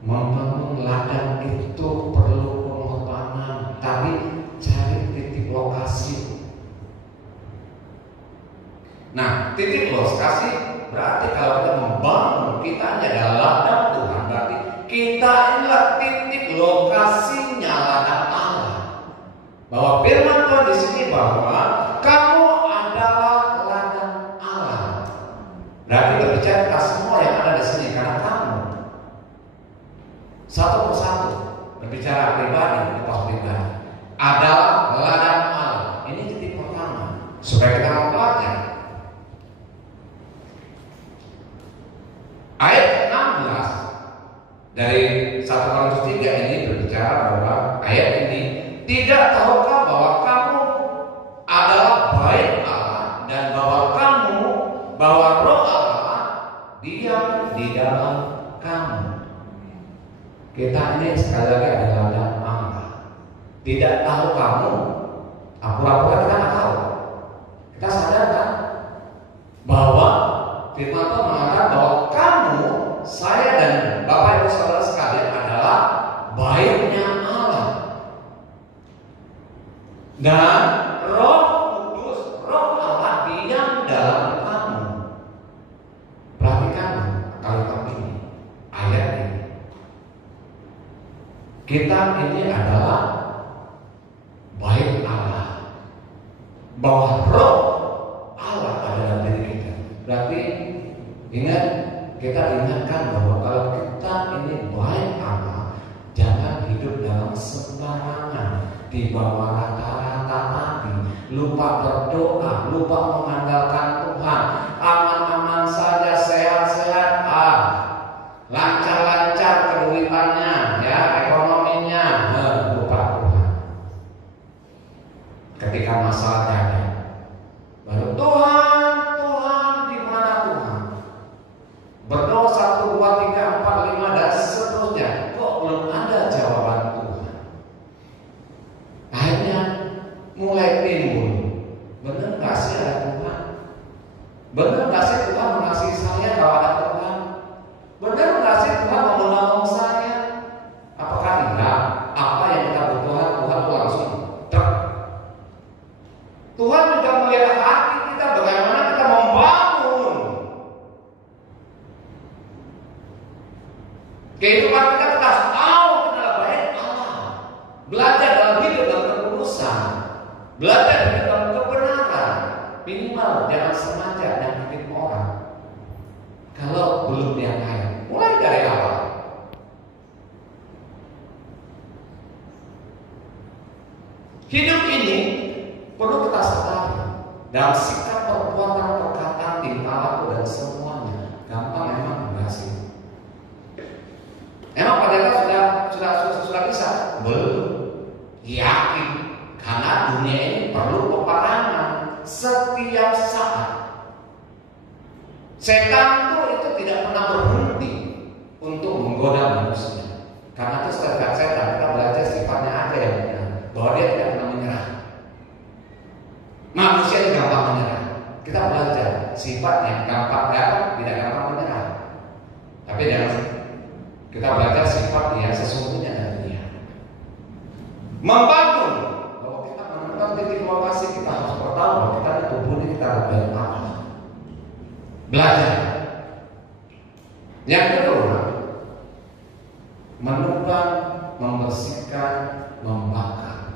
membangun ladang itu perlu pengorbanan. Tapi cari titik lokasi. Nah, titik lokasi berarti kalau kita membangun, kita adalah ladang Tuhan. Berarti kita inilah titik lokasinya ladang Bahwa firman Tuhan di sini bahwa kamu adalah ladang Allah. Berarti berbicara kita semua yang ada di sini karena kamu satu persatu berbicara pribadi, lepas pribadi adalah ladang Allah. Ini titik pertama supaya kita mau belajar. Ayat 16 dari 1 Korintus 3 ini berbicara bahwa ayat ini, tidak tahukah bahwa kamu adalah bait Allah dan bahwa Roh Allah diam di dalam kamu. Kita ini sekali lagi adalah ladang Allah. Tidak tahu kamu, pura-pura kita nggak tahu. Kita sadar kan bahwa firman Tuhan mengatakan bahwa kamu, saya dan Bapak Ibu Saudara sekalian adalah baitnya Allah. Dan Roh Kudus, Roh Allah diam dalam kamu. Perhatikan kalimat ini, ayat ini. Kita ini adalah bait Allah, bahwa Roh Allah ada dalam diri kita. Berarti ingat, kita ingatkan bahwa kalau kita ini bait Allah, jangan hidup dalam sembarangan, di bawah rata-rata tadi, lupa berdoa, lupa mengandalkan Tuhan, aman-aman saja, sehat-sehat, lancar-lancar keduitannya, ya, ekonominya, lupa Tuhan. Ketika masalah ada, baru Tuhan, di mana Tuhan? Berdoa 1, 2, 3, 4, 5 dan seterusnya, kok belum ada jawaban Tuhan? Akhirnya mulai timbul, benar nggak sih ada Tuhan? Benar nggak sih Tuhan mengasihi saya kalau ada Tuhan? Benar nggak sih Tuhan mau menolong saya? Apakah tidak? Apa yang kita butuhkan Tuhan itu langsung truk. Tuhan juga melihat hati kita, bagaimana kita membangun kehidupan kita. Kita harus tahu kita adalah bait Allah. Belajar dalam hidup dalam kekudusan, belajar dalam kebenaran. Minimal jangan sengaja nyakitin orang kalau belum yang lain. Mulai dari awal. Hidup ini perlu kita sadari dalam sikap, perbuatan, perkataan, tingkah laku dan semuanya. Gampang memang berhasil. Emang pada sudah bisa? Belum. Yakin, karena dunia ini perlu peperangan setiap saat. Setan itu tidak pernah berhenti untuk menggoda manusia. Karena itu setiap setan kita belajar sifatnya aja ya, bahwa dia tidak pernah menyerah. Manusia itu gampang menyerah. Kita belajar sifatnya tidak gampang menyerah. Tapi kita belajar sifat dia sesungguhnya dari dia. Membangun bahwa kita menemukan titik lokasi, kita harus tahu bahwa kita di tubuh ini kita lebih apa. Belajar. Yang kedua, menubang, membersihkan, membakar.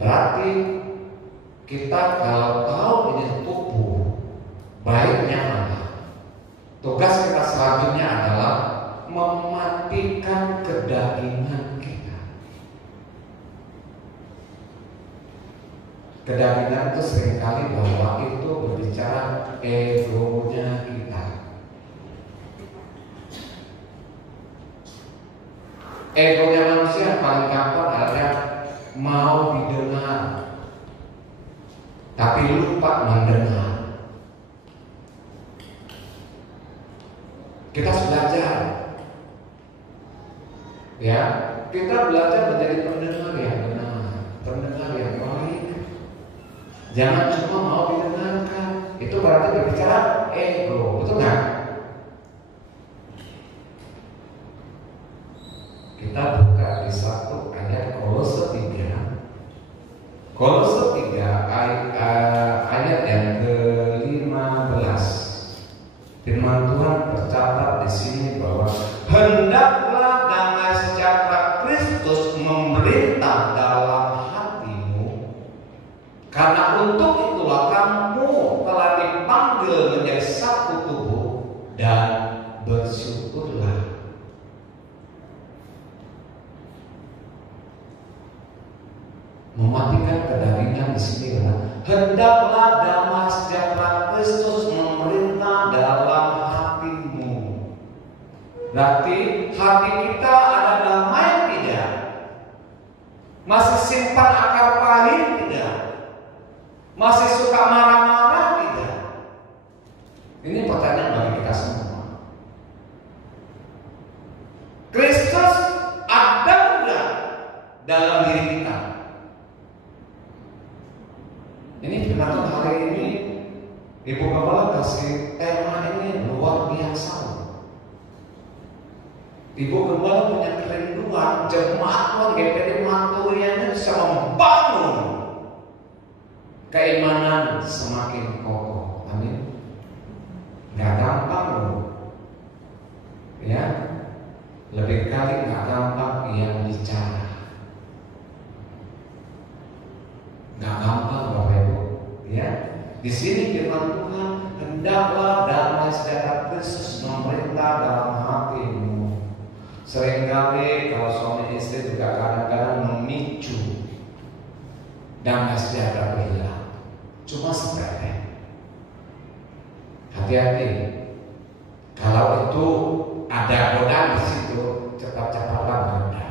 Berarti kita kalau tahu ini tubuh baiknya Allah, tugas kita selanjutnya adalah mematikan kedagingan kita. Kedagingan itu seringkali bahwa itu berbicara egonya kita. Egonya manusia paling gampang adalah mau didengar, tapi lupa mendengar. Kita harus belajar, ya. Kita belajar menjadi pendengar yang benar, pendengar yang baik. Jangan cuma mau didengarkan. Itu berarti berbicara ego, betul nggak? Kita buka di 1 ayat Kolose 3. Kolose 3 ayat yang ke-15. Firman Tuhan tercatat di sini bahwa hendaklah damai sejahtera Kristus sebutlah. Mematikan kedagingan di sini adalah hendaklah damai sejahtera Kristus memerintah dalam hatimu. Berarti hati kita ada damai tidak? Masih simpan akar pahit tidak? Masih suka marah-marah tidak? Ini pertanyaan bagi kita semua. Kristus ada enggak dalam diri kita? Ini firman hari ini Ibu Gembala kasih tema ini luar biasa. Ibu Gembala punya kerinduan jemaat Tuhan GPD Manturian bisa membangun keimanan semakin kokoh. Amin. Gak gampang loh. Ya, lebih kali gak gampang yang bicara. Gak gampang Bapak Ibu. Ya, di sini firman Tuhan, hendaklah damai sejahtera Kristus memerintah dalam hatimu. Seringkali kalau suami istri juga kadang-kadang memicu damai sejahtera hilang. Cuma sepele. Hati-hati. Kalau itu ada godaan di situ, cepat-cepatlah reda.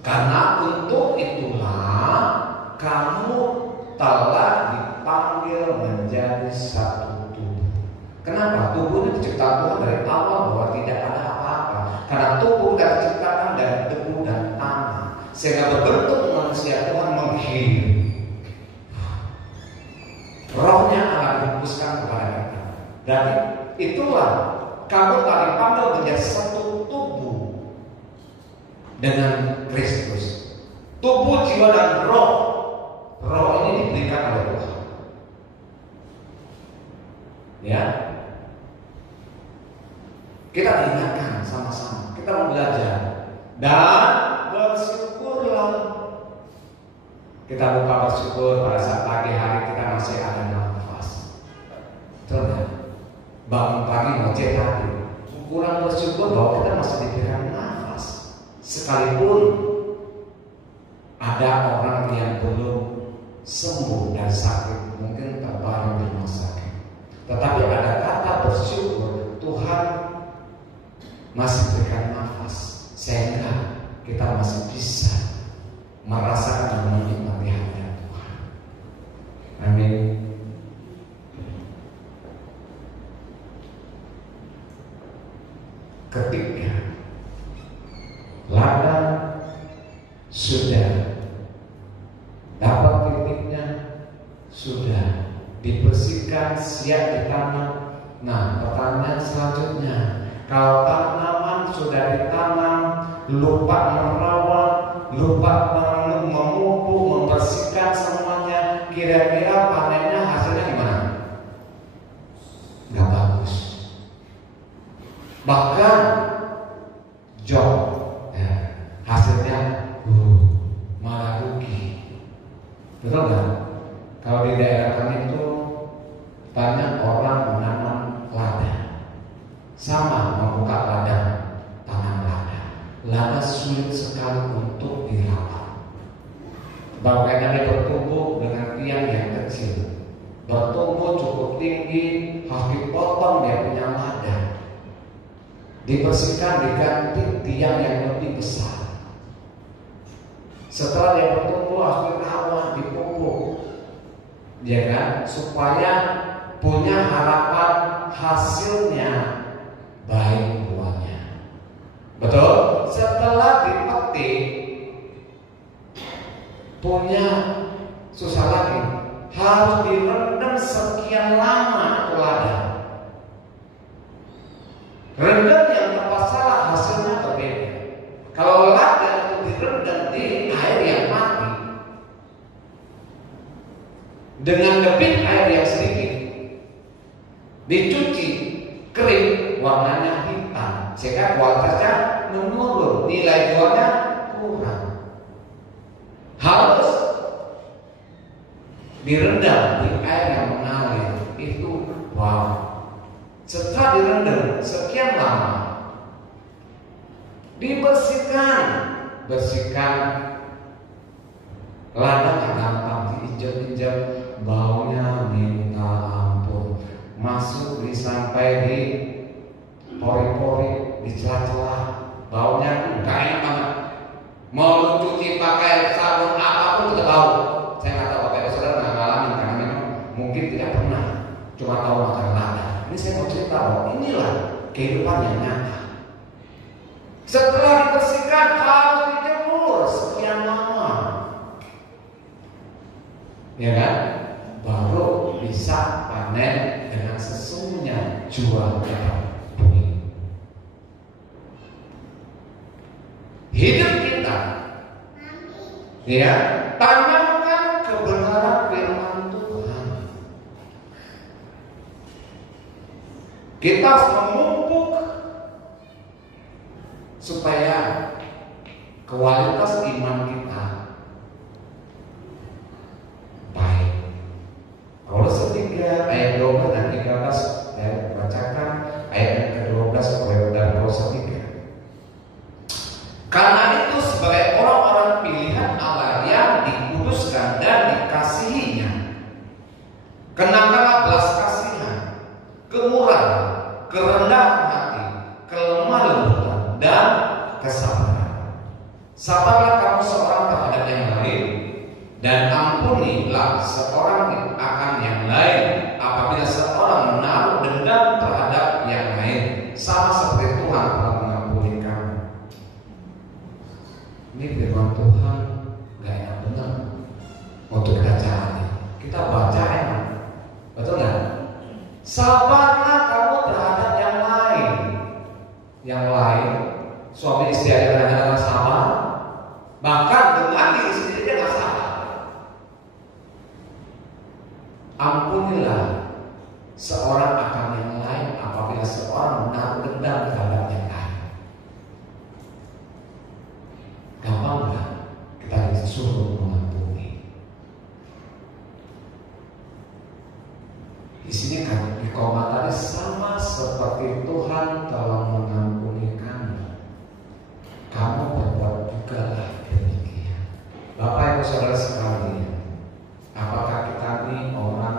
Karena untuk itulah kamu telah dipanggil menjadi satu tubuh. Kenapa? Tubuh ini diciptakan Tuhan dari awal bahwa tidak ada apa-apa. Karena tubuh sudah diciptakan dari debu dan tanah, sehingga berbentuk manusia Tuhan menghidup. Rohnya akan dihembuskan kepada kita. Dan itulah kamu telah dipanggil menjadi satu tubuh dengan Kristus. Tubuh, jiwa, dan roh. Roh ini diberikan oleh Tuhan. Ya, kita ingatkan sama-sama. Kita mau belajar dan bersyukurlah. Kita buka bersyukur pada saat pagi hari kita masih ada nafas. Betul ya? Bangun pagi ngoceh tadi. Kurang bersyukur bahwa kita masih diberikan nafas. Sekalipun ada orang yang belum sembuh dan sakit, mungkin terbaring di rumah sakit, tetapi ada kata bersyukur. Tuhan masih berikan nafas sehingga kita masih bisa merasakan dan menikmati hadirat Tuhan. Amin. Ketiga, ladang sudah dapat titiknya, sudah dibersihkan, siap ditanam. Nah, pertanyaan selanjutnya, kalau tanaman sudah ditanam, lupa merawat, lupa memupuk, membersihkan semuanya, kira-kira panennya hasilnya gimana? Gak bagus. Bahkan job ya, hasilnya malah rugi. Betul nggak? Kalau di daerah kami itu banyak orang menanam lada, sama membuka ladang, tanam lada. Lada sulit sekali untuk dirawat. Bahkan dia bertumbuh dengan tiang yang kecil, bertumbuh cukup tinggi, harus dipotong dia punya lada, dibersihkan, diganti tiang yang lebih besar. Setelah dia bertumbuh harus dirawat, dipupuk, ya kan, supaya punya harapan hasilnya baik buahnya. Betul? Setelah dipetik punya susah lagi, harus direndam sekian lama itu lada. Rendam yang tepat salah hasilnya berbeda. Kalau lada itu direndam di air yang mati dengan debit air yang sedikit, dicuci kering, warnanya hitam, sehingga kualitasnya menurun, nilai jualnya kurang. Harus direndam di air yang mengalir. Itu wow, Setelah direndam sekian lama, dibersihkan, ladang gampang diinjak-injak, baunya minta ampun, masuk sampai di pori-pori, di celah-celah, baunya gak enak banget. Mau cuci pakai sabun apapun tetap bau. Saya nggak tahu apa saudara nggak ngalamin karena memang mungkin tidak pernah, cuma tahu makan lada. Ini saya mau cerita bahwa inilah kehidupan yang nyata. Setelah dibersihkan harus dijemur sekian lama, ya kan? Baru bisa panen dengan sesungguhnya jual beli. Hidup kita, ya, tanamkan kebenaran firman Tuhan. Kita harus memupuk supaya kualitas iman kita baik. Kolose 3 ayat 12 dan 13 saya bacakan ayat yang ke-12 dari Kolose 3. Karena itu sebagai orang-orang pilihan Allah yang dikuduskan dan dikasihinya, kenakanlah belas kasihan, kemurahan, kerendahan hati, kelemah lembutan, dan kesabaran. Sabarlah kamu seorang terhadap yang lain, dan ampunilah seorang akan yang lain apabila seorang menaruh dendam terhadap yang lain, sama seperti Tuhan telah mengampuni kamu. Ini firman Tuhan gak enak benar untuk kita jalani. Kita baca enak, betul nggak? Sabarlah kamu terhadap yang lain. Yang lain, suami istri ada kadang-kadang sabar, bahkan dengan diri sendiri dia nggak sabar. Ampunilah seorang akan yang lain apabila seorang menaruh dendam terhadap yang lain. Gampang nggak kita disuruh mengampuni? Di sini kan di koma tadi sama seperti Tuhan telah mengampuni kamu, kamu berbuat juga lah demikian. Bapak Ibu Saudara sekalian, apakah kita ini orang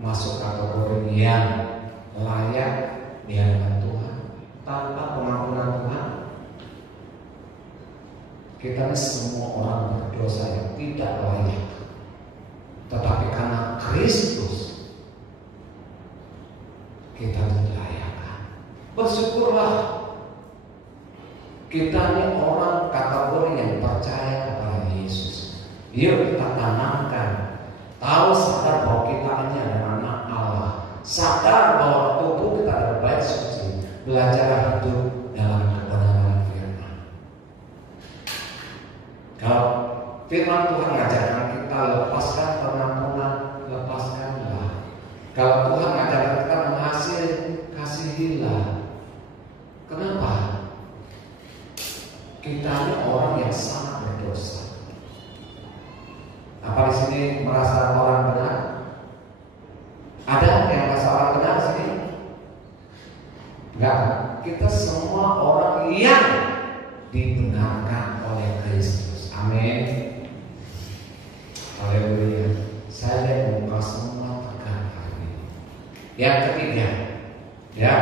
masuk kategori yang layak di hadapan Tuhan tanpa pengampunan Tuhan? Kita ini semua orang berdosa yang tidak layak, tetapi karena Kristus kita dilayakkan. Bersyukurlah kita ini orang kategori yang percaya kepada Yesus. Yuk kita tanamkan, tahu sadar bahwa kita ini adalah anak Allah, sadar bahwa tubuh kita adalah bait suci, belajar hidup dalam kebenaran firman. Kalau firman Tuhan mengajarkan kita lepaskan pengampunan, lepaskanlah. Kalau Tuhan mengajarkan kita mengasihi, kasihilah. Kenapa? Kita ini orang yang sangat berdosa. Apa di sini merasa orang benar? Ada yang merasa orang benar di sini? Enggak. Kita semua orang yang dibenarkan oleh Kristus. Amin. Haleluya. Saya lihat muka semua tegar hari ini. Yang ketiga, ya,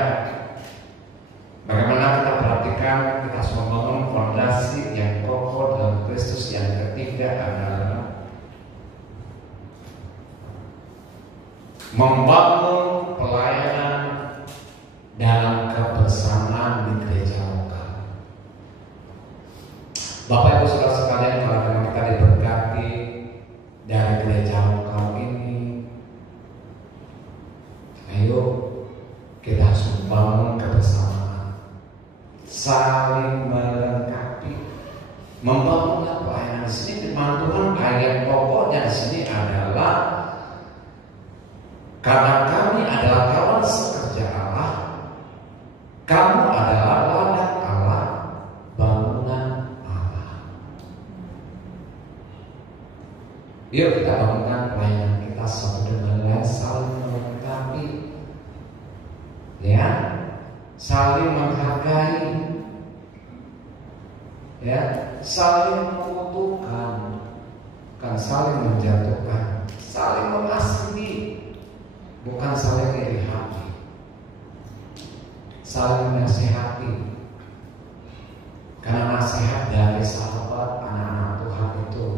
bagaimana kita perhatikan kita harus membangun fondasi yang kokoh dalam Kristus. Yang ketiga adalah membangun pelayanan dalam kebersamaan di gereja lokal. Bapak Ibu Saudara sekalian, kalau kita diberkati dari gereja lokal ini, ayo kita harus membangun kebersamaan, saling melengkapi, membangun pelayanan. Di sini firman Tuhan ayat pokoknya di sini adalah karena kami adalah kawan sekerja Allah, kamu adalah ladang Allah, bangunan Allah. Yuk kita bangunkan pelayanan kita satu dengan lain, saling melengkapi, ya. saling menghargai, ya, saling mengutuhkan, kan saling menjatuhkan, saling mengasihi, bukan saling iri hati, saling menasihati. Karena nasihat dari sahabat anak-anak Tuhan itu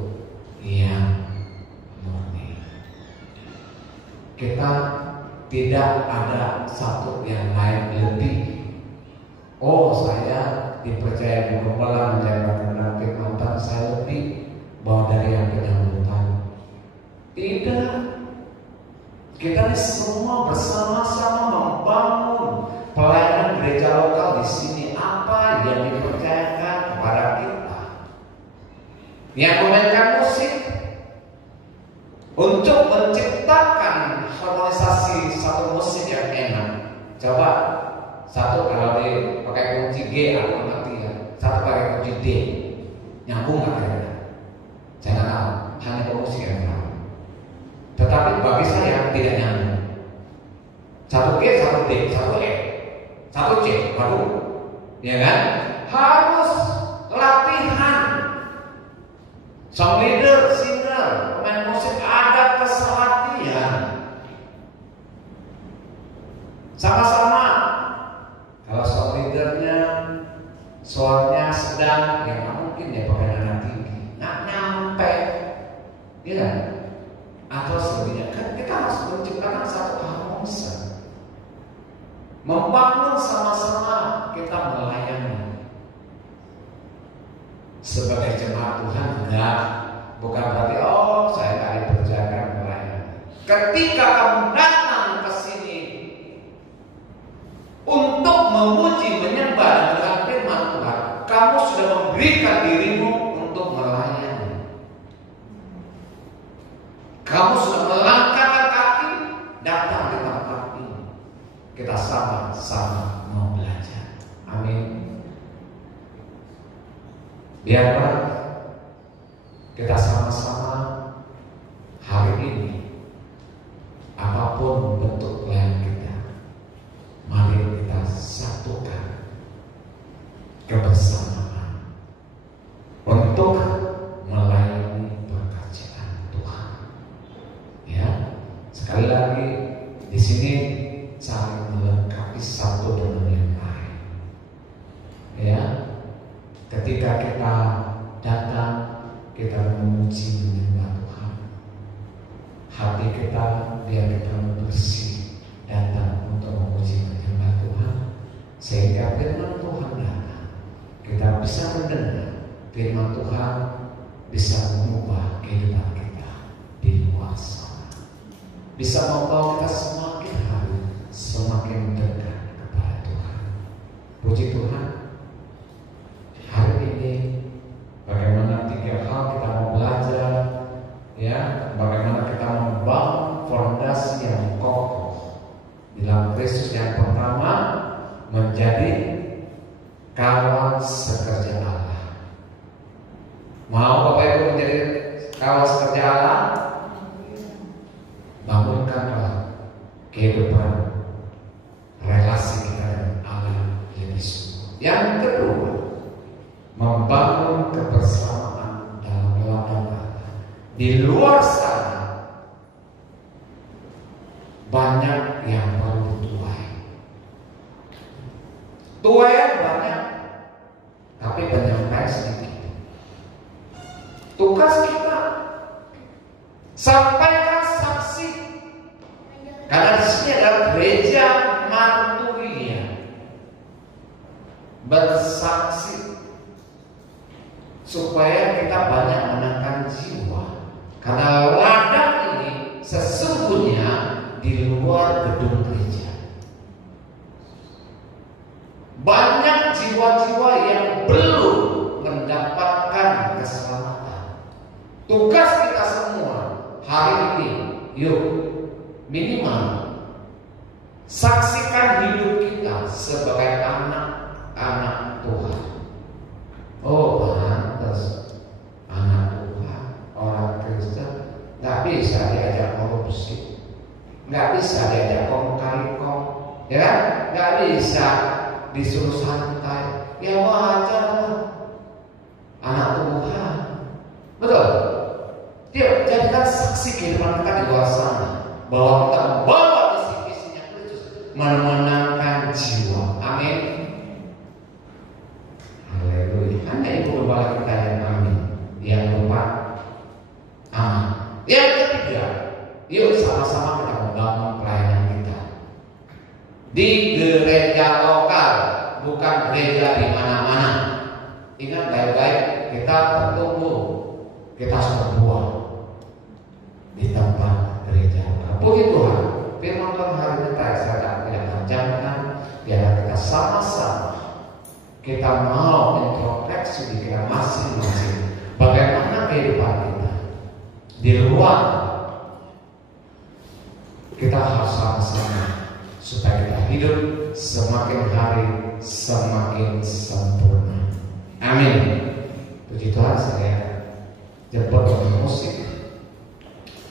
yang murni. Kita tidak ada satu yang lain lebih. Oh, saya dipercaya di gembala menjadi pendengar firman Tuhan, saya lebih bawa dari yang kedahuluan. Tidak. Kita ini semua bersama-sama membangun pelayanan gereja lokal di sini. Apa yang dipercayakan kepada kita? Yang memainkan musik untuk menciptakan harmonisasi satu musik yang enak. Coba satu kalau pakai kunci G aku ngerti ya. Satu pakai kunci D, nyambung nggak kira-kira? Saya nggak tahu. Hanya musik yang tahu. Tetapi bagi saya tidak nyambung. Satu G, satu D, satu E, satu C, baru, ya kan? Harus latihan. Song leader, singer, pemain musik ada kesehatian. Sama-sama. Kalau song leadernya suaranya sedang, ya nggak mungkin ya pakai nada tinggi, nggak nyampe, ya kan? Atau selebihnya, kan kita harus menciptakan satu harmonis, membangun sama-sama kita melayani. Sebagai jemaat Tuhan enggak, bukan berarti oh saya nggak dipercayakan melayani. Ketika kamu datang ke sini untuk memuji, menyembah dengan firman Tuhan, kamu sudah memberikan dirimu untuk melayani. Kamu sudah melangkahkan kaki datang ke tempat ini. Kita sama-sama mau belajar. Amin. Biarlah kita sama-sama hari ini, apapun bentuk pelayanan kita, mari kita satukan kebersamaan untuk melayani pekerjaan Tuhan. Ya, sekali lagi di sini saling melengkapi satu dengan yang lain. Ya, ketika kita datang, kita memuji menyembah Tuhan, hati kita biar kita bersih datang untuk memuji menyembah Tuhan, sehingga firman Tuhan datang, kita bisa mendengar firman Tuhan, bisa mengubah kehidupan kita di luar sana, bisa membawa kita semakin hari semakin dekat kepada Tuhan. Puji Tuhan. Hari ini bagaimana 3 hal kita mau belajar, ya, bagaimana kita membangun fondasi yang kokoh dalam Kristus. Yang pertama, menjadi kawan sekerja Allah. Mau Bapak Ibu menjadi kawan sekerja Allah? Bangunkanlah kehidupan relasi kita dengan Allah lebih sungguh. Yang kedua, membangun kebersamaan dalam ladang Allah. Di luar sana banyak yang baru tuai. Tuai banyak, tapi penyampai sedikit. Tugas kita sampaikan saksi. Karena di sini adalah gereja Marturia, bersaksi supaya kita banyak menangkan jiwa. Karena ladang ini sesungguhnya di luar gedung gereja. Banyak jiwa-jiwa yang belum mendapatkan keselamatan. Tugas kita semua hari ini, yuk minimal saksikan hidup kita sebagai anak-anak Tuhan. Oh, pantas anak Tuhan, orang Kristen nggak bisa diajak korupsi, nggak bisa diajak kong kali kong, ya, nggak bisa disuruh santai, ya wajar lah. Anak Tuhan, betul. Dia jadikan saksi kehidupan kita di luar sana bahwa kita membawa misi-misinya Kristus memenangkan jiwa. Amin. Haleluya. Hanya itu kembali kita yang amin. Yang keempat, amin. Yang ketiga, yuk sama-sama kita membangun pelayanan kita di gereja lokal, bukan gereja di mana-mana. Ingat baik-baik, kita bertumbuh, kita harus berbuah di tempat gereja. Puji Tuhan, firman Tuhan hari ini saya tidak panjangkan, biar kita sama-sama kita mau introspeksi di kita masing-masing. Bagaimana kehidupan kita di luar, kita harus sama-sama supaya kita hidup semakin hari semakin sempurna. Amin. Puji Tuhan, saya jemput musik.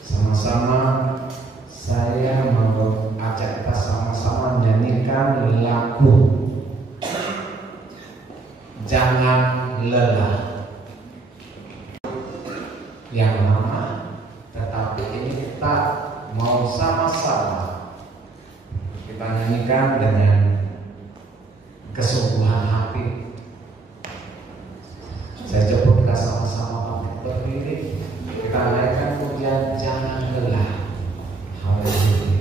Sama-sama saya mau ajak kita sama-sama nyanyikan lagu Jangan Lelah. Yang lama, tetapi ini kita mau sama-sama kita nyanyikan dengan kesungguhan hati. Saya jemput kita sama-sama berdiri, kita naikkan pujian Jangan Lelah. Haleluya.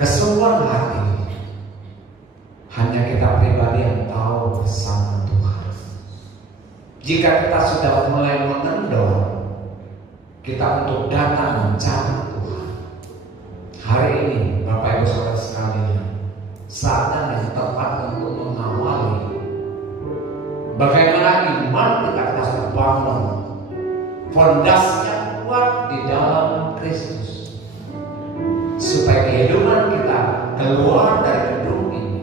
Kesungguhan hati hanya kita pribadi yang tahu bersama Tuhan. Jika kita sudah mulai mengendor kita untuk datang mencari Tuhan, hari ini Bapak Ibu Saudara sekalian, saatnya dan tempat untuk mengawali bagaimana iman kita harus dibangun, fondasinya kuat di dalam Kristus, supaya kehidupan kita keluar dari gedung ini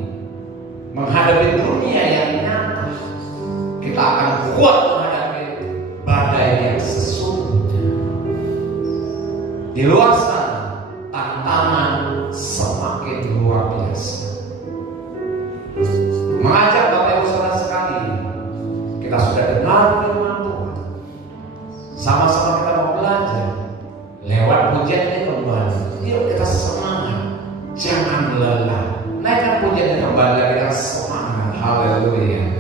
menghadapi dunia yang nyata, kita akan kuat menghadapi badai yang sesungguhnya. Di luar sana tantangan semakin luar biasa. Mengajak Bapak Ibu Saudara sekalian, kita sudah dengar firman Tuhan, sama-sama kita mau belajar lewat pujian ini kembali. Yuk kita semangat, jangan lelah. Naikkan pujiannya kembali, kita semangat. Haleluya. Yeah.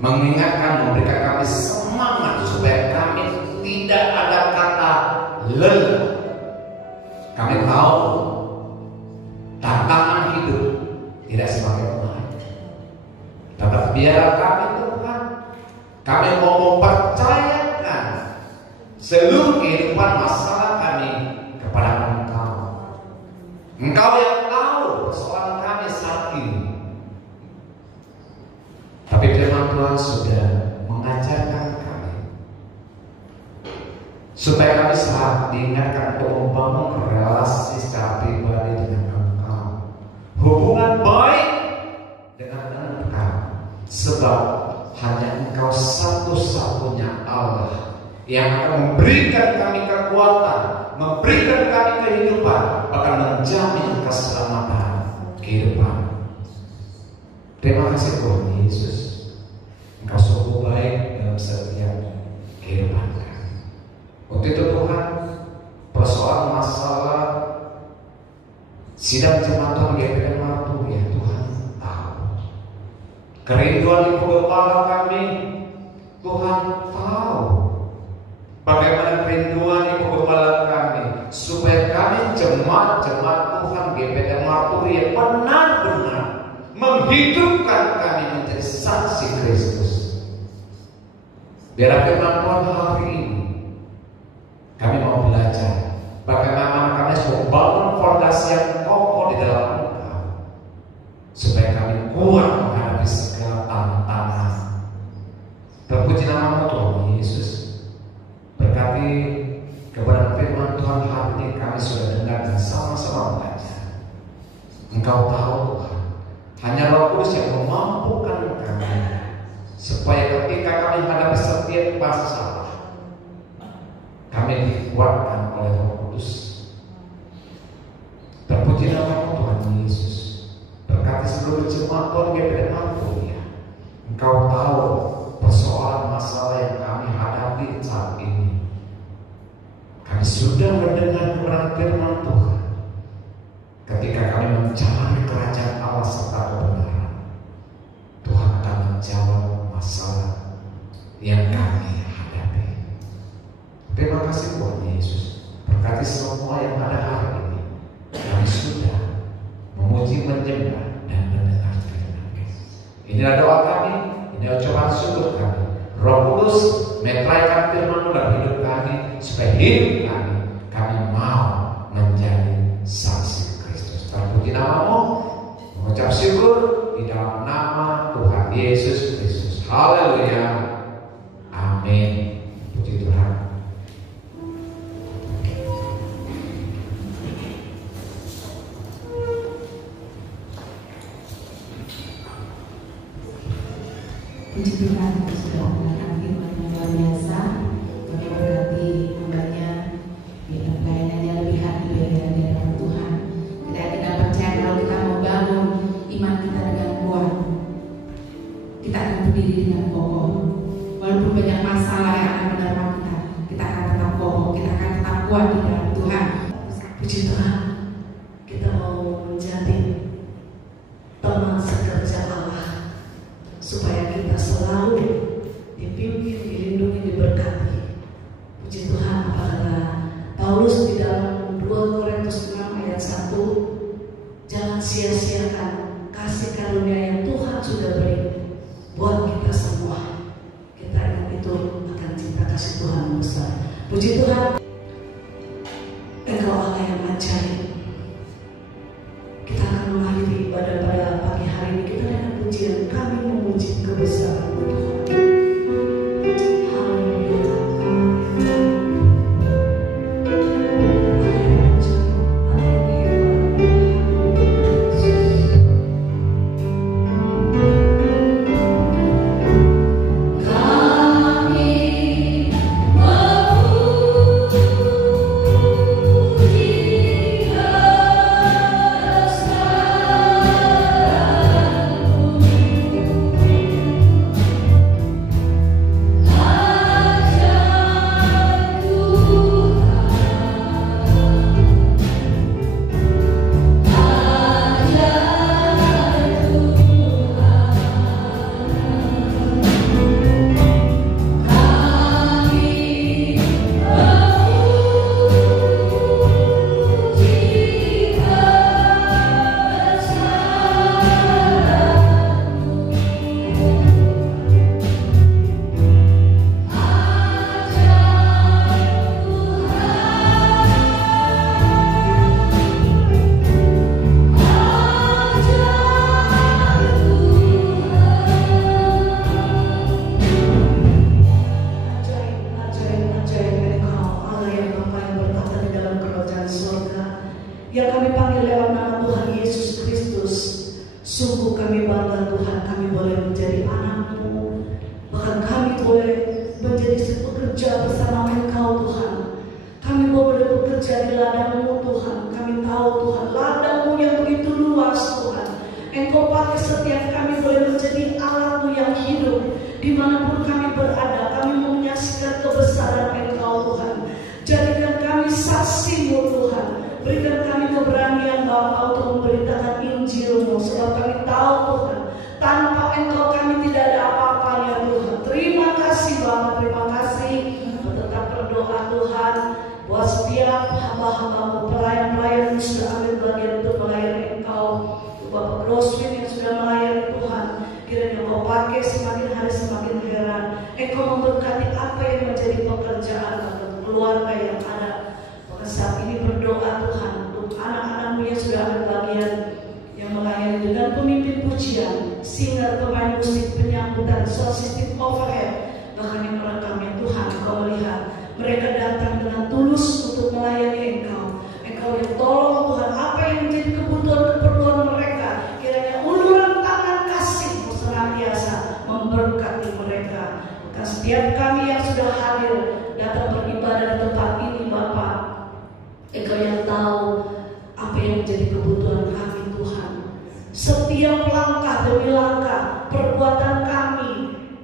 mengingatkan, memberikan kami semangat supaya kami tidak ada kata lelah. Kami tahu tantangan hidup tidak semakin baik, tetapi biarlah kami Tuhan, kami mau mempercayakan seluruh kehidupan masalah kami kepada Engkau. Engkau yang tahu persoalan kami saat ini. Tapi firman Tuhan sudah mengajarkan kami supaya kami selalu diingatkan untuk membangun relasi secara pribadi dengan Engkau, hubungan baik dengan Engkau, sebab hanya Engkau satu-satunya Allah yang akan memberikan kami kekuatan, memberikan kami kehidupan, akan menjamin keselamatan kehidupan. Terima kasih Tuhan Yesus, Engkau sungguh baik dalam setiap kehidupan kami. Untuk itu Tuhan, persoalan masalah sidang jemaat Tuhan GPM Martu, ya Tuhan tahu. Kerinduan ibu kepala kami, Tuhan tahu. Bagaimana kerinduan ibu kepala kami, supaya kami jemaat-jemaat Tuhan GPM Martu yang benar-benar menghidupkan kami menjadi saksi Kristus. Biar firman Tuhan hari ini kami mau belajar bagaimana kami membangun fondasi yang kokoh di dalam Engkau, supaya kami kuat menghadapi segala tantangan. Terpuji nama Tuhan Yesus. Berkati kepada firman Tuhan hari ini kami sudah dengar dan sama-sama belajar. Engkau tahu Tuhan, hanya Roh Kudus yang memampukan kami, supaya ketika kami hadapi setiap masalah, kami dikuatkan oleh Roh Kudus. Terpuji nama Tuhan Yesus. Berkati seluruh jemaat Tuhan GPM Martu, ya. Engkau tahu persoalan masalah yang kami hadapi saat ini. Kami sudah mendengar firman Tuhan. Ketika kami menjalani kerajaan Allah serta kebenaran, Tuhan akan menjawab masalah yang kami hadapi. Terima kasih Tuhan Yesus. Berkati semua yang ada hari ini. Kami sudah memuji, menyembah, dan mendengar firman. Inilah doa kami, inilah ucapan syukur kami. Roh Kudus meteraikan firman dalam hidup kami, supaya hidup kami mau menjadi saksi Kristus. Terpuji namamu, mengucap syukur di dalam nama Tuhan Yesus Kristus. Haleluya. Amin. Puji Tuhan. Puji Tuhan, kita sudah mendengarkan firman yang luar biasa. Berkati hambanya, biar pelayanannya lebih hati dari hadapan Tuhan. Kita tidak percaya kalau kita mau bangun iman kita dengan kuat, kita akan berdiri dengan kokoh. Walaupun banyak masalah yang akan menerpa kita akan tetap kokoh, kita akan tetap kuat di dalam Tuhan. Puji Tuhan, kita mau menjadi teman sekerja Allah, supaya kita selalu dipimpin, dilindungi, diberkati. Puji Tuhan, apa kata Paulus di dalam 2 Korintus 6 ayat 1, jangan sia-siakan kasih karunia yang Tuhan sudah beri buat kita semua. Kita ingat itu akan cinta kasih Tuhan besar. Puji Tuhan, Engkau Allah yang ajaib. Kita akan mengakhiri ibadah pada pagi hari ini kita dengan pujian, kami memuji kebesaran Tuhan. Haleluya. Kami memuji boleh menjadi pekerja bersama Engkau Tuhan. Kami boleh bekerja di ladang-Mu Tuhan. Kami tahu Tuhan, ladang-Mu yang begitu luas Tuhan. Engkau pakai setiap kami boleh menjadi alat-Mu yang hidup. Dimanapun kami berada, kami menyaksikan kebesaran Engkau Tuhan. Jadikan kami saksi-Mu Tuhan. Berikan kami keberanian Bapa untuk memberitakan Injil-Mu. Sebab kami tahu Tuhan, tanpa Engkau kami tidak ada apa-apanya Tuhan. Terima kasih Bapa, terima kasih. Tetap berdoa Tuhan buat setiap hamba-hamba-Mu, pelayan-pelayan yang sudah ambil bagian untuk melayani Engkau. Bapak Groswin yang sudah melayani Tuhan, kiranya Engkau pakai semakin hari semakin heran. Engkau memberkati apa yang menjadi pekerjaan atau keluarga yang ada. Maka saat ini berdoa Tuhan untuk anak-anak-Mu yang sudah ambil bagian yang melayani dengan pemimpin pujian, singer, pemain musik, penyambutan, sound system overhead, bahkan yang merekamnya Tuhan. Engkau melihat mereka datang dengan tulus untuk melayani Engkau. Engkau yang tolong Tuhan apa yang menjadi kebutuhan-keperluan mereka. Kiranya uluran tangan kasih-Mu senantiasa memberkati mereka. Dan setiap kami yang sudah hadir datang beribadah di tempat ini Bapa, Engkau yang tahu apa yang menjadi kebutuhan kami Tuhan. Setiap langkah demi langkah, perbuatan kami,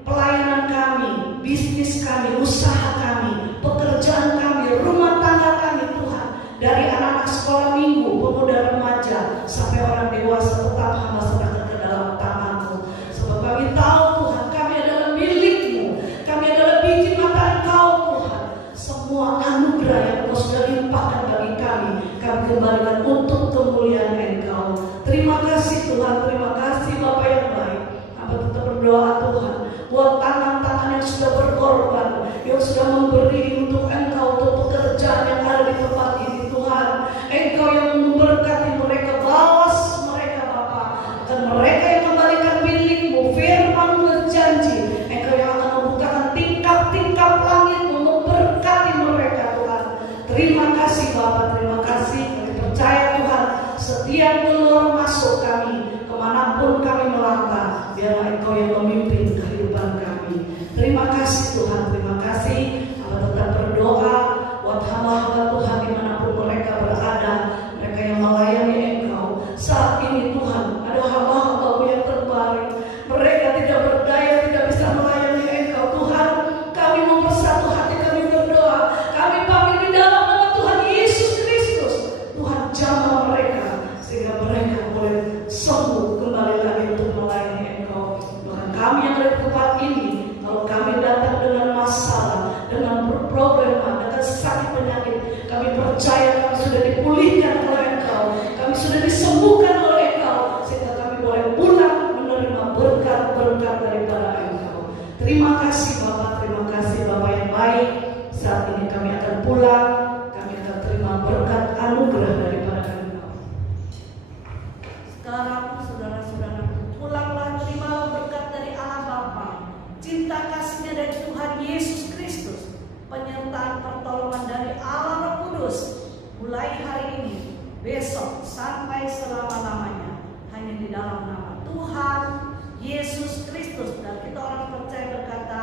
pelayanan kami, bisnis kami, usaha kami, pekerjaan kami, rumah tangga kami Tuhan. Dari anak-anak sekolah minggu, pemuda remaja, sampai orang dewasa, tetap hamba serahkan ke dalam tangan-Mu. Sebab kami tahu Tuhan, kami adalah milik-Mu. Kami adalah biji mata Engkau Tuhan. Semua anugerah yang Engkau sudah limpahkan bagi kami kembalikan untuk kemuliaan Engkau. Terima kasih Tuhan, terima kasih Bapa yang baik. Hamba tetap berdoa Tuhan buat tangan-tangan yang sudah berkorban, yang sudah memberi untuk Engkau, untuk pekerjaan yang ada di tempat ini Tuhan. Engkau yang memberkati mereka, balas mereka Bapa, dan mereka yang kembalikan milik-Mu. Firman-Mu berjanji, Engkau yang akan membukakan tingkap-tingkap langit-Mu, memberkati mereka Tuhan. Terima kasih Bapa, terima kasih. Kami percaya Tuhan, setiap keluar masuk kami, kemanapun kami melangkah, biarlah Engkau yang memimpin kehidupan kami. Terima kasih Tuhan, terima kasih. Hamba tetap berdoa buat hamba-hamba Tuhan dimanapun mereka berada, mereka yang melayani Engkau. Saat ini Tuhan, ada hamba-hamba-Mu yang terbaring, mereka tidak berdaya, tidak bisa melayani Engkau Tuhan. Kami mempersatu hati, kami berdoa, kami pamit di dalam nama Tuhan Yesus Kristus. Tuhan jamah mereka, sehingga mereka boleh sembuh kembali lagi untuk melayani Engkau. Bahkan kami yang ada di tempat ini, kalau kami datang dengan masalah, dengan problema, dengan sakit penyakit, kami percaya kami sudah dipulihkan oleh Engkau, kami sudah disembuhkan oleh Engkau, sehingga kami boleh pulang menerima berkat-berkat daripada Engkau. Terima kasih Bapak, terima kasih Bapak yang baik. Saat ini kami akan pulang, kami akan terima berkat anugerah daripada Engkau. Sekarang saudara-saudara, pulanglah, terimalah berkat dari Allah Bapa, cinta kasih-Nya dari Tuhan Yesus Kristus, penyertaan pertolongan dari Allah Roh Kudus, mulai hari ini, besok, sampai selama-lamanya, hanya di dalam nama Tuhan Yesus Kristus. Dan kita orang percaya berkata,